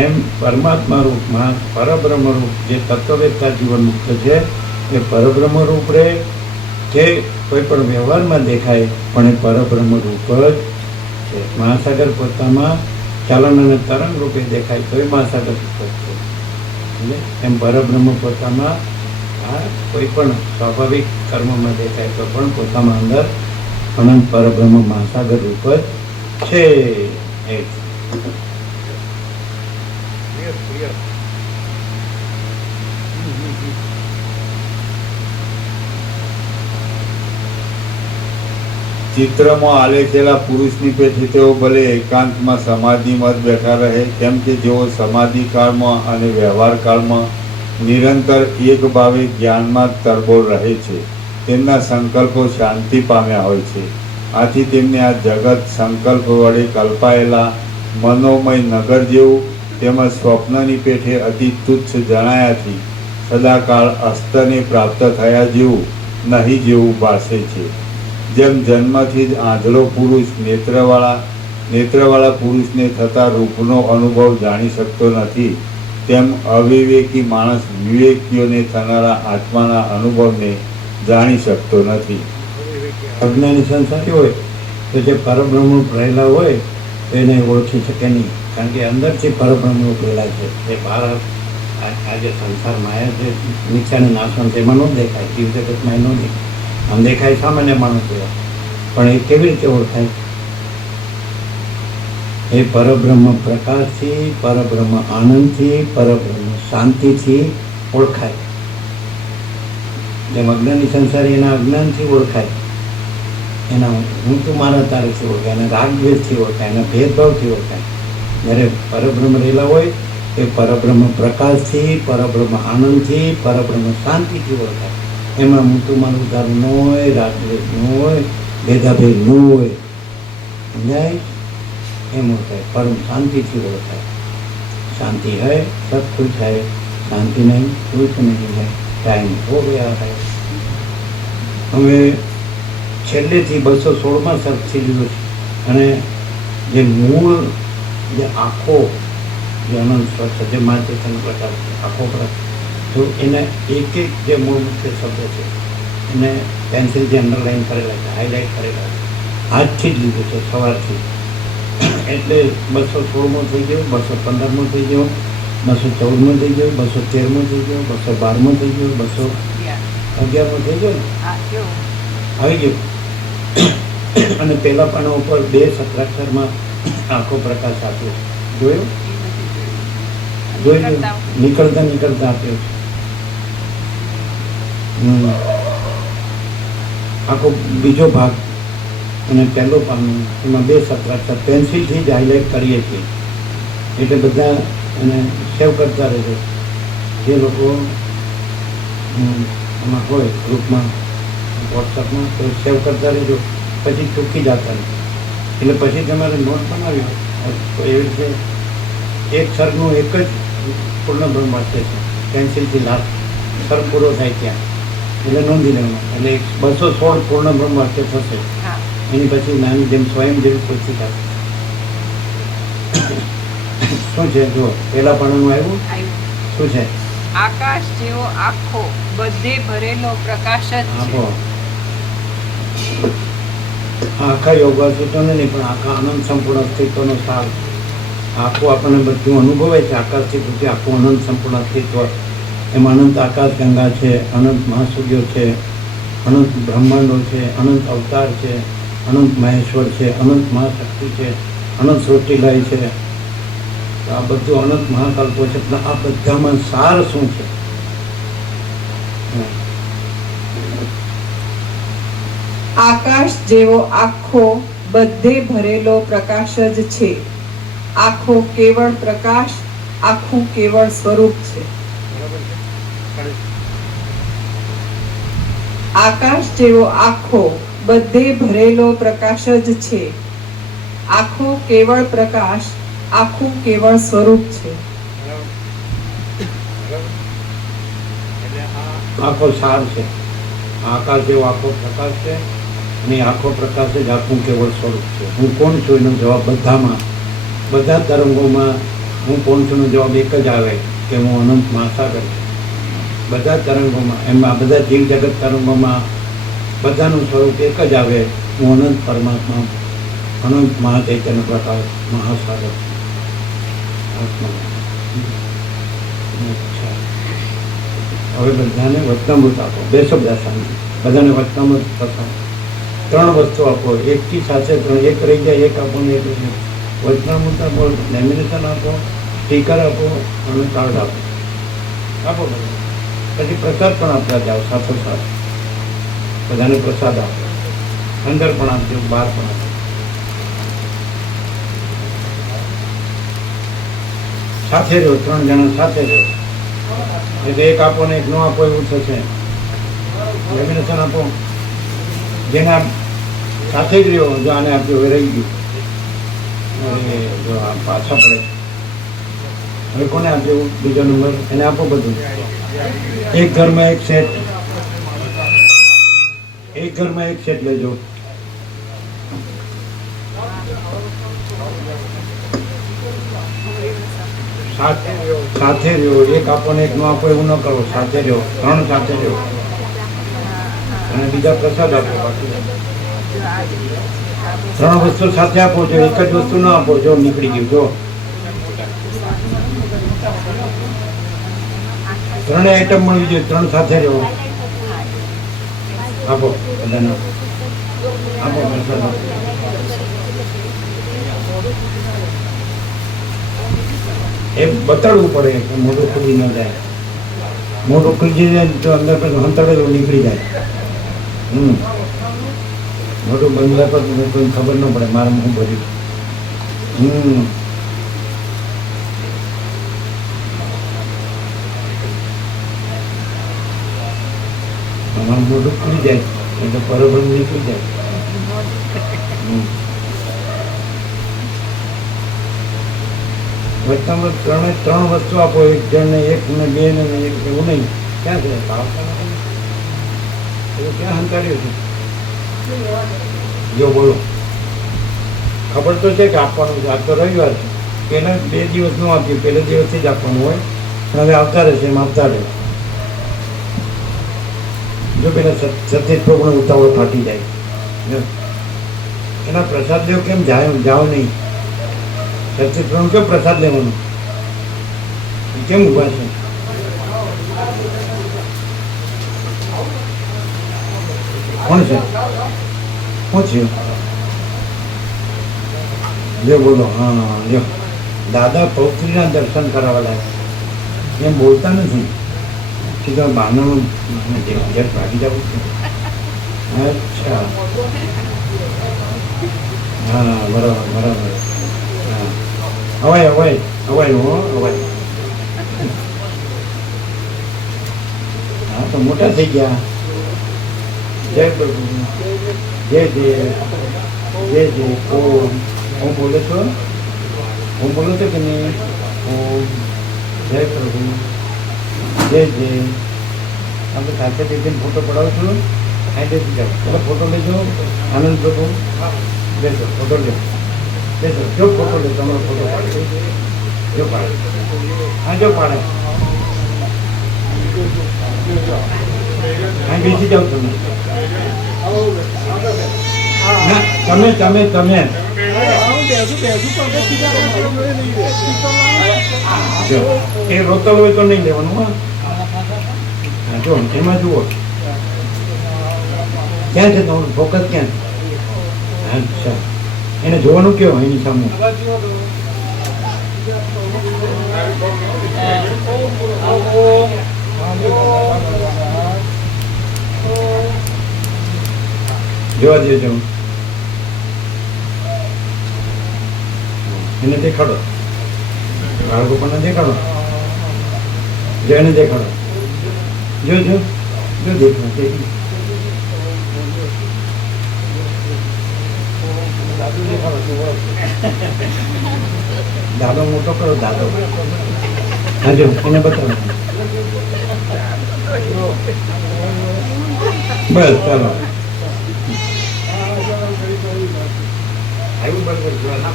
એમ પરમાત્મા રૂપમાં પરબ્રહ્મ રૂપ જે તત્વવેદતા જીવન મુક્ત છે એ પરબ્રહ્મ રૂપ રહે કે કોઈ પણ વ્યવહારમાં દેખાય પણ એ પરબ્રહ્મ રૂપ જ છે. મહાસાગર પોતામાં ચાલન અને તરંગ રૂપે દેખાય તો એ મહાસાગર રૂપ જ છે. એટલે એમ પરબ્રહ્મ પોતામાં આ કોઈ પણ સ્વાભાવિક કર્મમાં દેખાય તો પણ પોતામાં અંદર અનંત પરબ્રહ્મ મહાસાગર રૂપ જ છે. એ ક્લિયર. ચિત્રમાં આલેખેલા પુરુષની પેઠે તેઓ ભલે એકાંતમાં સમાધિમાં જ બેઠા રહે, કેમ કે જેઓ સમાધિ કાળમાં અને વ્યવહાર કાળમાં નિરંતર એક ભાવે જ્ઞાનમાં જ તરબોળ રહે છે, તેમના સંકલ્પો શાંતિ પામ્યા હોય છે. આથી તેમને આ જગત સંકલ્પ વડે કલ્પાયેલા મનોમય નગર જેવું તેમજ સ્વપ્નની પેઠે અતિ તુચ્છ જણાયાથી સદાકાળ અસ્તને પ્રાપ્ત થયા જેવું નહીં જેવું ભાસે છે. જેમ જન્મથી જ આંધળો પુરુષ નેત્રવાળા પુરુષને થતા રૂપનો અનુભવ જાણી શકતો નથી, તેમ અવિવેકી માણસ વિવેકીઓને થનારા આત્માના અનુભવને જાણી શકતો નથી. અજ્ઞાની સંસારી હોય તો જે પરબ્રહ્મ રહેલા હોય એને ઓળખી શકે નહીં, કારણ કે અંદરથી પરબ્રહ્મ રહેલા છે. એ બહાર આ જે સંસાર માયા જે નીચાને નાશવંત એમાં ન દેખાય, જીવ જગતમાં એ ન દેખાય. આમ દેખાય સામાન્ય માણસ એવા, પણ એ કેવી રીતે ઓળખાય? એ પરબ્રહ્મ પ્રકાશથી, પરબ્રહ્મ આનંદથી, પરબ્રહ્મ શાંતિથી ઓળખાય. જેમ અજ્ઞાની સંસારી એના અજ્ઞાનથી ઓળખાય, એના હું તું મારા તારેથી ઓળખાય, એના રાગદ્વેષથી ઓળખાય, એના ભેદભાવથી ઓળખાય. જ્યારે પરબ્રહ્મ રહેલા હોય એ પરબ્રહ્મ પ્રકાશથી, પરબ્રહ્મ આનંદથી, પરબ્રહ્મ શાંતિથી ઓળખાય. એમાં હું તું મારું તારું ન હોય, રાગદ્વેષ ન હોય, ભેદાભેદ ન હોય, સમજાય? એમ ઓળખાય. પરમ શાંતિથી ઓળખાય. शांति है सब कुछ है, शांति नहीं कुछ नहीं है, टाइम हो गया है. હવે છેલ્લેથી 216માં સર્ચી લીધું છે અને જે મૂળ જે આખો જે અનંત સ્વચ્છ જે માચેતન પ્રકાર છે આખો પ્રકાર, તો એને એક જે મૂળ મુખ્ય શબ્દ છે એને પેન્સિલથી અંડરલાઈન કરેલા છે, હાઇલાઇટ કરેલા છે. આજથી જ લીધું છે સવારથી. એટલે 216મો થઈ ગયો, 215મો થઈ ગયો, 214મો થઈ ગયો, 213મો થઈ ગયો, 212મો થઈ ગયો, 211મો થઈ ગયો ને આવી ગયો. અને પહેલા પાના ઉપર 2 સત્રાક્ષરમાં આખો પ્રકાશ આપ્યો, જોયું? જોયું? નીકળતા નીકળતા આપ્યો છે. આખો બીજો ભાગ અને પહેલો પાનું એમાં 2 સત્ર પેન્સિલથી જ હાઇલાઇટ કરીએ છીએ, એટલે બધા એને સેવ કરતા રહેજો. જે લોકો એમાં હોય ગ્રુપમાં વોટ્સઅપમાં તો સેવ કરતા રહેજો, પછી ચૂકી જતા નહીં. એટલે પછી તમારે નોટ બનાવ્યો તો એવી રીતે એક સર્ગનું એક જ પૂર્ણ બ્રહ્મ વાક્ય છે, પેન્સિલથી લાસ્ટ સર્ગ પૂરો થાય ત્યાં એટલે નોંધી લેવાનું. એટલે 216 પૂર્ણ બ્રહ્મ વાક્ય થશે. એની પછી નાની જેમ સ્વયં જેવી પૂછી થશે. શું છે જો પહેલા પાનાનું આવ્યું? શું છે? આકાશ જેવો આખો બધે ભરેલો પ્રકાશ જ છે. આખા યોગાસૂત્રોને નહીં પણ આખા આનંદ સંપૂર્ણ અસ્તિત્વનો સાર. આખું આપણને બધું અનુભવે છે. આકાશથી પૂછે આખું અનંત સંપૂર્ણ અસ્તિત્વ. એમાં અનંત આકાશ ગંગા છે, અનંત મહાસૂર્યો છે, અનંત બ્રહ્માંડો છે, અનંત અવતાર છે, અનંત મહેશ્વર છે, અનંત મહાશક્તિ છે, અનંત સૃષ્ટિલય છે. આ બધું અનંત મહાકલ્પો છે. પણ આ બધામાં સાર શું છે? આકાશ જેવો આખો બધે ભરેલો પ્રકાશ જ છે. આખો કેવળ પ્રકાશ, આખું કેવળ સ્વરૂપ છે. આકાશ જેવો આખો બધે ભરેલો પ્રકાશ જ છે. આખો કેવળ પ્રકાશ, આખું કેવળ સ્વરૂપ છે. આખો સાર છે. આકાશ જેવો આખો પ્રકાશ છે અને આખો પ્રકાશ જ આખું કેવળ સ્વરૂપ છે. હું કોણ છું એનો જવાબ બધામાં, બધા તરંગોમાં હું કોણ છું એનો જવાબ એક જ આવે કે હું અનંત મહાસાગર છું. બધા તરંગોમાં, એમાં બધા જીવ જગત તરંગોમાં બધાનું સ્વરૂપ એક જ આવે, હું અનંત પરમાત્મા, અનંત મહાચૈતન્ય પ્રકાશ મહાસાગર છું. અચ્છા, હવે બધાને વચનામૃત આપો. બેસો બધા સામે, બધાને વચનામૃત પસંદ. 3 વસ્તુ આપો, એકથી સાથે 3, એક રહી જાય એક આપો ને એક રહી જાય. વચનામૃત આપો, લેમિનેશન આપો, સ્ટીકર આપો અને કાર્ડ આપો. આપો બધા. પછી પ્રસાદ પણ આપતા જાઓ સાથોસાથ. બધાને પ્રસાદ આપો. અંદર પણ આપજો, બહાર પણ આપજો. સાથે રહ્યો, 3 જણા સાથે રહ્યો. એટલે એક આપો ને એક ન આપો એવું થશે. લેમિનેશન આપો. જેના સાથે જ રહ્યો, જો આને આપ્યો હવે રહી ગયું, હવે જો આ પાછા પડે. હવે કોને આપ્યું બીજો નંબર? એને આપો બધું. એક ઘરમાં એક સેટ, એક ઘરમાં એક સેટ લેજો. સાથે રહ્યો, એક આપો ને એક ન આપો એવું ન કરો. સાથે રહ્યો, 3 સાથે રહ્યો અને બીજા પ્રસાદ આપો. બાકી 3 વસ્તુ સાથે આપો. જો એક જ વસ્તુ ન આપો, જો નીકળી ગયું. જો 3 આઈટમ મળવી જોઈએ. 3 સાથે રહ્યો. આપો બધાને, આપો પ્રસાદ આપો. એ બતાડવું પડે કે મોઢું ખુલી ન જાય. મોઢું ખુલી જાય તો અંદર પછી હંતળેલું નીકળી જાય. મોઢું બંધ રાખો તો કોઈ ખબર ન પડે મારે હું ભર્યું. અમારું મોઢું ખુલી જાય એટલે પરબ્રહ્મ નીકળી જાય. વચનામાં 3 વસ્તુ આપો. એક જણને, એક ને, 2 ને, એક એવું નહીં. ક્યાં છે? એવું ક્યાં હંતાડ્યું છે? જો બોલો, ખબર તો છે કે આપવાનું છે. આજ તો રવિવાર છે. પહેલા 2 દિવસ નું આપ્યું, પહેલા દિવસથી જ આપવાનું હોય. હવે આવતા રહેશે એમ આવતા રહે. જો પેલા 37 પ્રગુણ ઉતાવળ ફાટી જાય. એના પ્રસાદ લેવો કેમ જાઓ નહીં? 37 પ્રગુણ કેમ પ્રસાદ લેવાનું? કેમ ઉભા છે? કોણ છે? શું છે? લ્યો બોલો. હા લ્યો. દાદા પૌત્રીના દર્શન કરાવવા લાગ્યા એમ બોલતા નથી સીધા બહાનામાં ઘેર ભાગી જવું છે. અચ્છા હા બરાબર બરાબર હા અવાય અવાય અવાય હો અવાય. હા તો મોટા થઈ ગયા. જય પ્રભુ જય જય જય જય ઓમ ઓમ બોલે છો ઓમ બોલો છો કે નહીં ઓમ જય પ્રભુ જય જય. આપણે સાથે બેસીને ફોટો પડાવો છો સાઈડેથી જાઓ એટલે ફોટો લેજો આનંદ પ્રભુ બેસો ફોટો લે બેસો જો ફોટો લે તમારો ફોટો પાડે જો પાડે હા જો પાડે હા બેસી જાઓ તમે ના તમે તમે તમે જો એ રોતલ હોય તો નહીં લેવાનું હા હા જો એમાં જુઓ ક્યાં છે તમારું ફોકસ ક્યાં છે? અચ્છા એને જોવાનું કેવું એની સામે જોવા દેજો એને દેખાડો બાળકોને દેખાડો જો એને દેખાડો જો જો જો દેખાડો દાદો મોટો કરો દાદો હા જો એને બતાવો બસ ચાલો આવ્યું બરાબર જોવા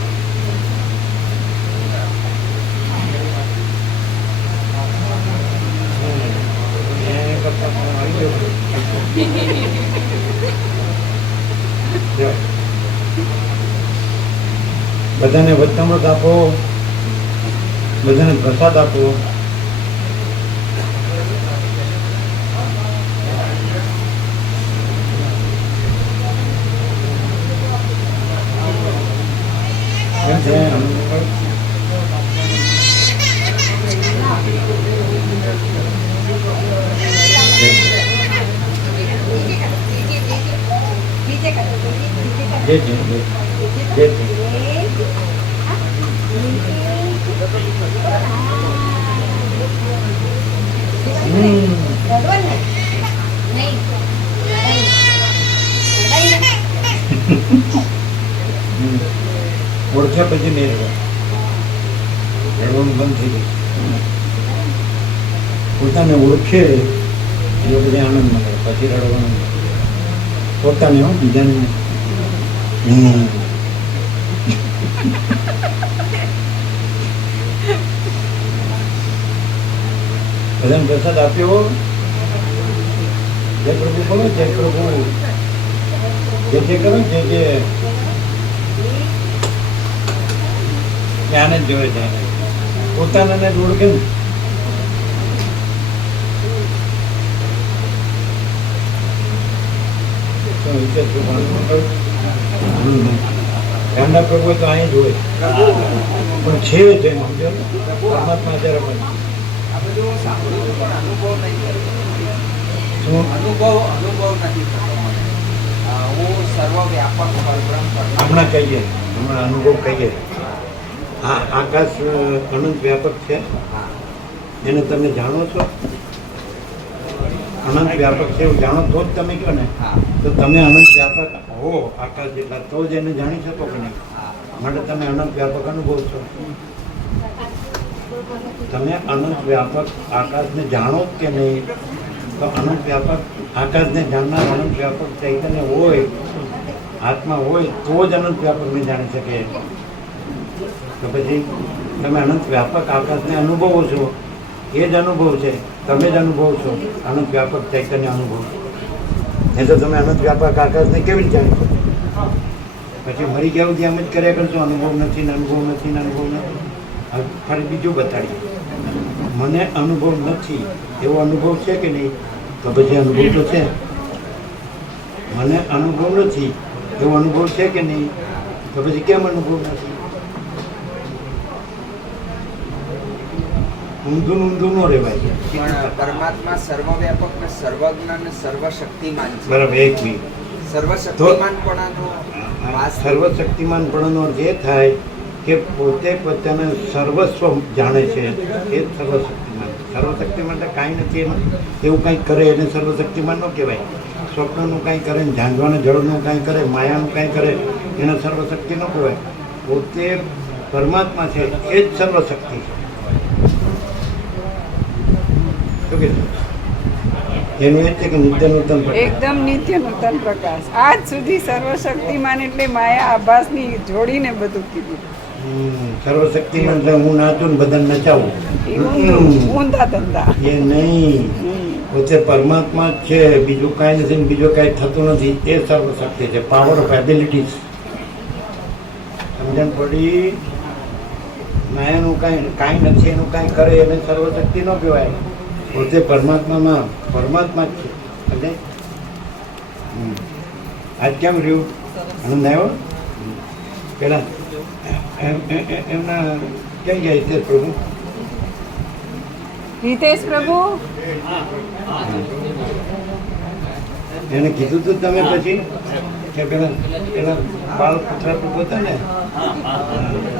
બધાને વચનામૃત આપો બધાને પ્રસાદ આપો કેમ છે જે જે ઓળખ્યા પછી નહીં રડવાનું બંધ થઈ ગયું. પોતાને ઓળખે એ બધે આનંદ મળે પછી રડવાનું પોતાને હો બીજાને બધાને પ્રસાદ આપ્યો. જય પ્રભુ બોલો જય પ્રભુ જે જે કરો જે આને જ જોવે છે પોતાને ઓળખે ને ગાંડા પ્રભુ તો અહીં જ હોય પણ છે જ સમજો પરમાત્મા જ્યારે પણ હમણાં કહીએ હમણાં અનુભવ કહીએ. હા આકાશ અનંત વ્યાપક છે એને તમે જાણો છો અનંત વ્યાપક છે એવું જાણો તો જ તમે કહો ને તો તમે અનંત વ્યાપક હો આકાશ જેટલા તો જ એને જાણી શકો કે નહીં માટે તમે અનંત વ્યાપક અનુભવ છો. તમે અનંત વ્યાપક આકાશને જાણો જ કે નહીં તો અનંત વ્યાપક આકાશને જાણનાર અનંત વ્યાપક ચૈતન્ય હોય આત્મા હોય તો જ અનંત વ્યાપકને જાણી શકે. તો પછી તમે અનંત વ્યાપક આકાશને અનુભવો છો એ જ અનુભવ છે તમે જ અનુભવ છો અનંત વ્યાપક ચૈતન્ય અનુભવ. નહીં તો તમે અનંત વ્યાપક આકાશને કેવી રીતે જાણી શકો? પછી મરી ગયા સુધી એમ જ કર્યા કરશો અનુભવ નથી ને અનુભવ નથી ને અનુભવ નથી. ફરી બીજું બતાડીએ મને અનુભવ નથી એવો અનુભવ છે કે નહીં તો પછી અનુભવ તો છે. મને અનુભવ નથી એવો અનુભવ છે કે નહીં તો પછી કેમ અનુભવ નથી? ઊંધું ન રહેવાય. પણ પરમાત્મા સર્વવ્યાપક ને સર્વજ્ઞ ને સર્વશક્તિમાન છે. બરાબર, એક મિનિટ. સર્વશક્તિમાનપણાનો વાસ સર્વશક્તિમાનપણાનો અર્થ એ થાય કે પોતે પોતાને સર્વસ્વ જાણે છે, એ જ સર્વશક્તિમાન. સર્વશક્તિમાન તો કાંઈ નથી, એનું એવું કંઈક કરે એને સર્વશક્તિમાન ન કહેવાય. સ્વપ્નનું કાંઈ કરે, ઝાંઝવાના જળનું કાંઈ કરે, માયાનું કાંઈ કરે, એને સર્વશક્તિ ન કહેવાય. પોતે પરમાત્મા છે એ જ સર્વશક્તિ છે. શું કીધું? એનું એ છે કે નિત્ય નૂતન પ્રકાશ. એકદમ નિત્ય નૂતન પ્રકાશ. આજ સુધી સર્વશક્તિમાન એટલે માયા આભાસની જોડીને બધું કીધું. સર્વશક્તિમાન એટલે હું નાચું ને બધાને નચાવું, એ ઊંધા ધંધા. એ નહીં. પોતે પરમાત્મા જ છે, બીજું કાંઈ નથી ને બીજું કાંઈ થતું નથી. એ સર્વશક્તિ છે, પાવર ઓફ એબિલિટીઝ. સમજણ પડી? માયાનું કાંઈ નથી, એનું કાંઈ કરે એને સર્વશક્તિ ન કહેવાય. પોતે પરમાત્મામાં પરમાત્મા જ છે. એટલે આજ કેમ રહ્યું? આનંદ આવ્યો? પેલા એમના ક્યાં ગયા છે પ્રભુ? હિતેશ પ્રભુ એને કીધું તું તમે પછી કે પેલા પેલા બાળ પુત્ર હતા ને,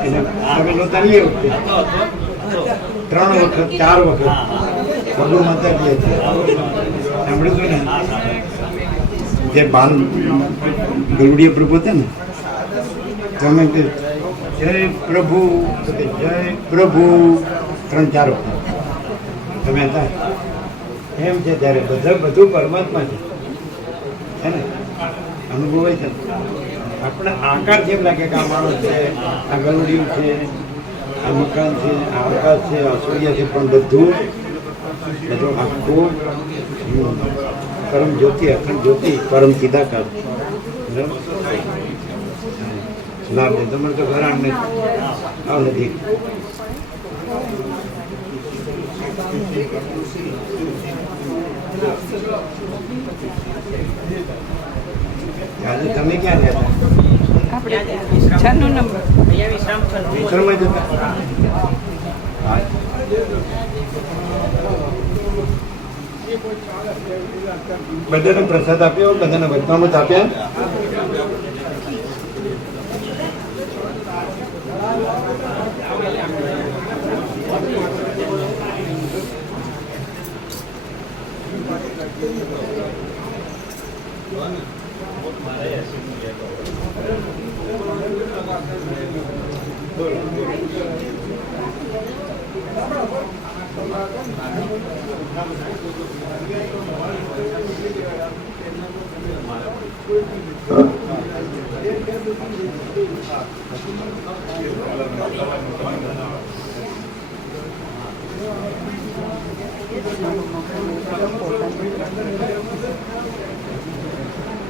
એને તમે નહોતા લઈ આવ્યો 3 વખત 4 વખત પ્રભુ માતાજી હતી. સાંભળ્યું હતું ને? જે બાલ ગરુડીય પ્રભુ હતા ને, તમે કે જય પ્રભુ, તો કે જય પ્રભુ 3-4 વખત તમે હતા. એમ છે ત્યારે બધું પરમાત્મા છે ને, અનુભવાય છે. આપણે આકાર જેમ લાગે કે આ માણસ છે, આ ગરુડિયું છે, આ મકાન છે, આ આકાશ છે, આ સૂર્ય છે, પણ બધું આખું પરમ જ્યોતિ, અખંડ જ્યોતિ, પરમ ચિદાકાર. લાભ છે તમારે તો ઘર આંગણે આવ નથી. આજે તમે ક્યાં ગયા હતા? આપણે 96 નંબર. વિશ્રામમાં જતા? હા. બધાને પ્રસાદ આપ્યો, બધાને વચનામૃત આપ્યા.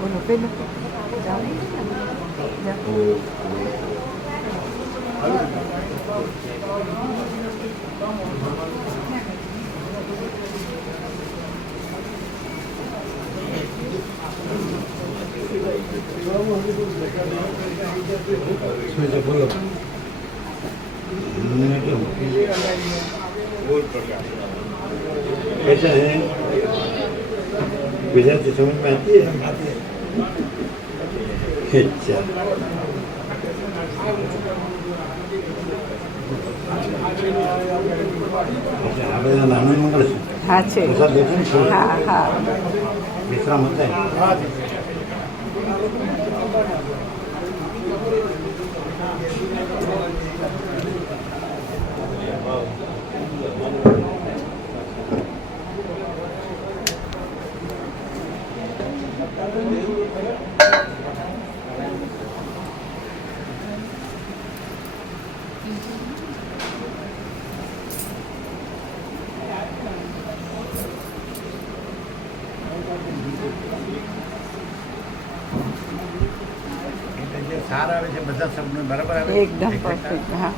બોલો પેલું જાઓ. શું છે બોલો? कैसा है? गुजराती समझ में आती है? अच्छा, આ બધા નાનું મંગળ છે. હા છે. પ્રસાદ દેખો ને થોડું. હા હા. વિશ્રામ હતા. સાર આવે છે બધા શબ્દો બરાબર આવે? એકદમ પરફેક્ટ. હા.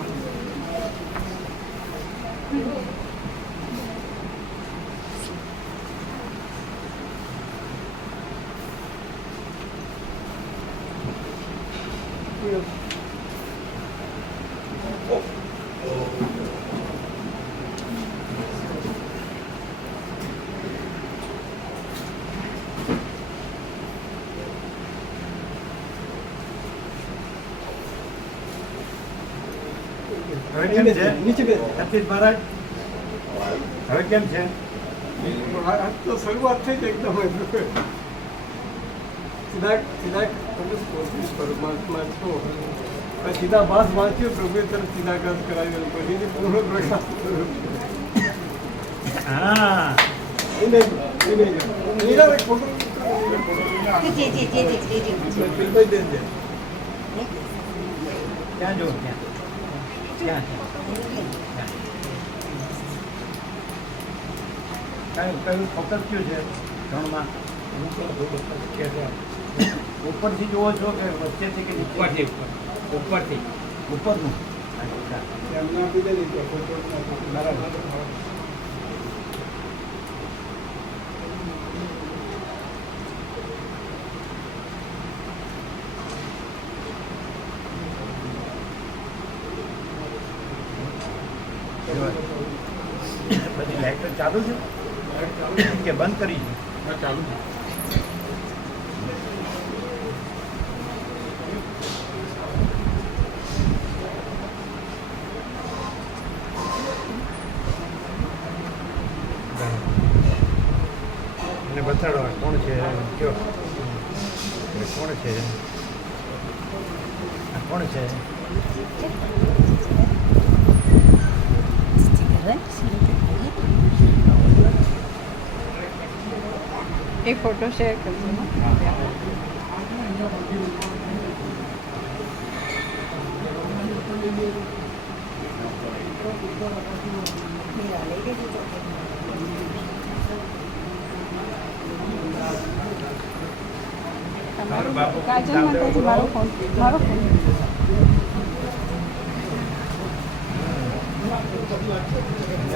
હવે કેમ છે સતીશ મહારાજ હવે કેમ છે તો શરૂઆત થઈ જ એકદમ સીધા સીધા તમે પરમાત્મા છો સીધા બાસ વાંચ્યો પ્રભુએ તરફ સીધા કામ કરાવ્યો પછી પૂર્ણ પ્રકાશ હા ક્યાં જો ક્યાં કયું ફોકસ કયું છે ત્રણમાં ઉપરથી જોવો છો કે વચ્ચેથી કે ઉપરથી ઉપરથી ઉપરનું અચ્છા બરાબર બધી લાઈટો ચાલુ છે કે બંધ કરી છે ચાલુ છે અને બતાડો કોણ છે કયો કોણ છે આ કોણ છે એક ફોટો શેર કરજો ને. કાજલ માતાજી મારો ફોન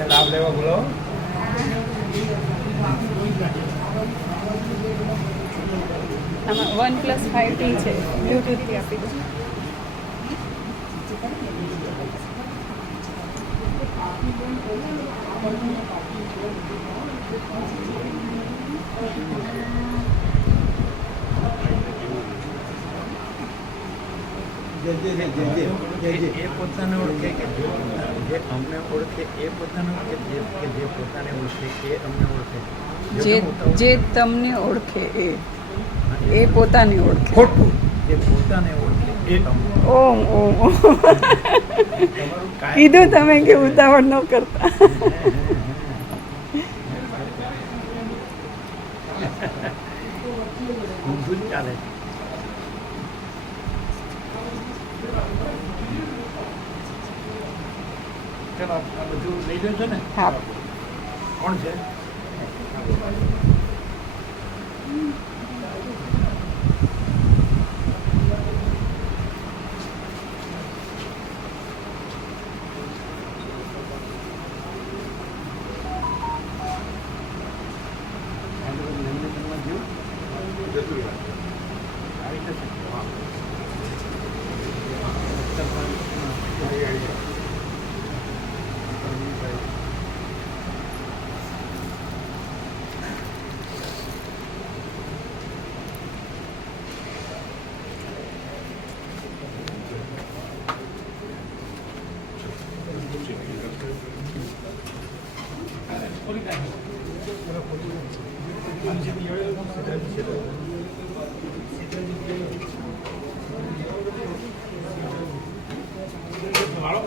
લાભ લેવા બોલો આમાં 1+5T છે બ્લૂટૂથથી આપી દો. એ પોતાને ઓળખે કે જે અમને ઓળખે એ પોતાને ઓળખે જે પોતાને ઓળખે એ અમને ઓળખે જે તમને ઓળખે એ પોતાને ઓળખે. ખોટું જે પોતાને ઓળખે એ અમને ઓમ ઓમ ઓમ. કીધું તમે કે ઉતાવળ ન કરતા. ઊંધું જ ચાલે ચલો આ બધું લઈ જશો ને હા. કોણ છે વાળો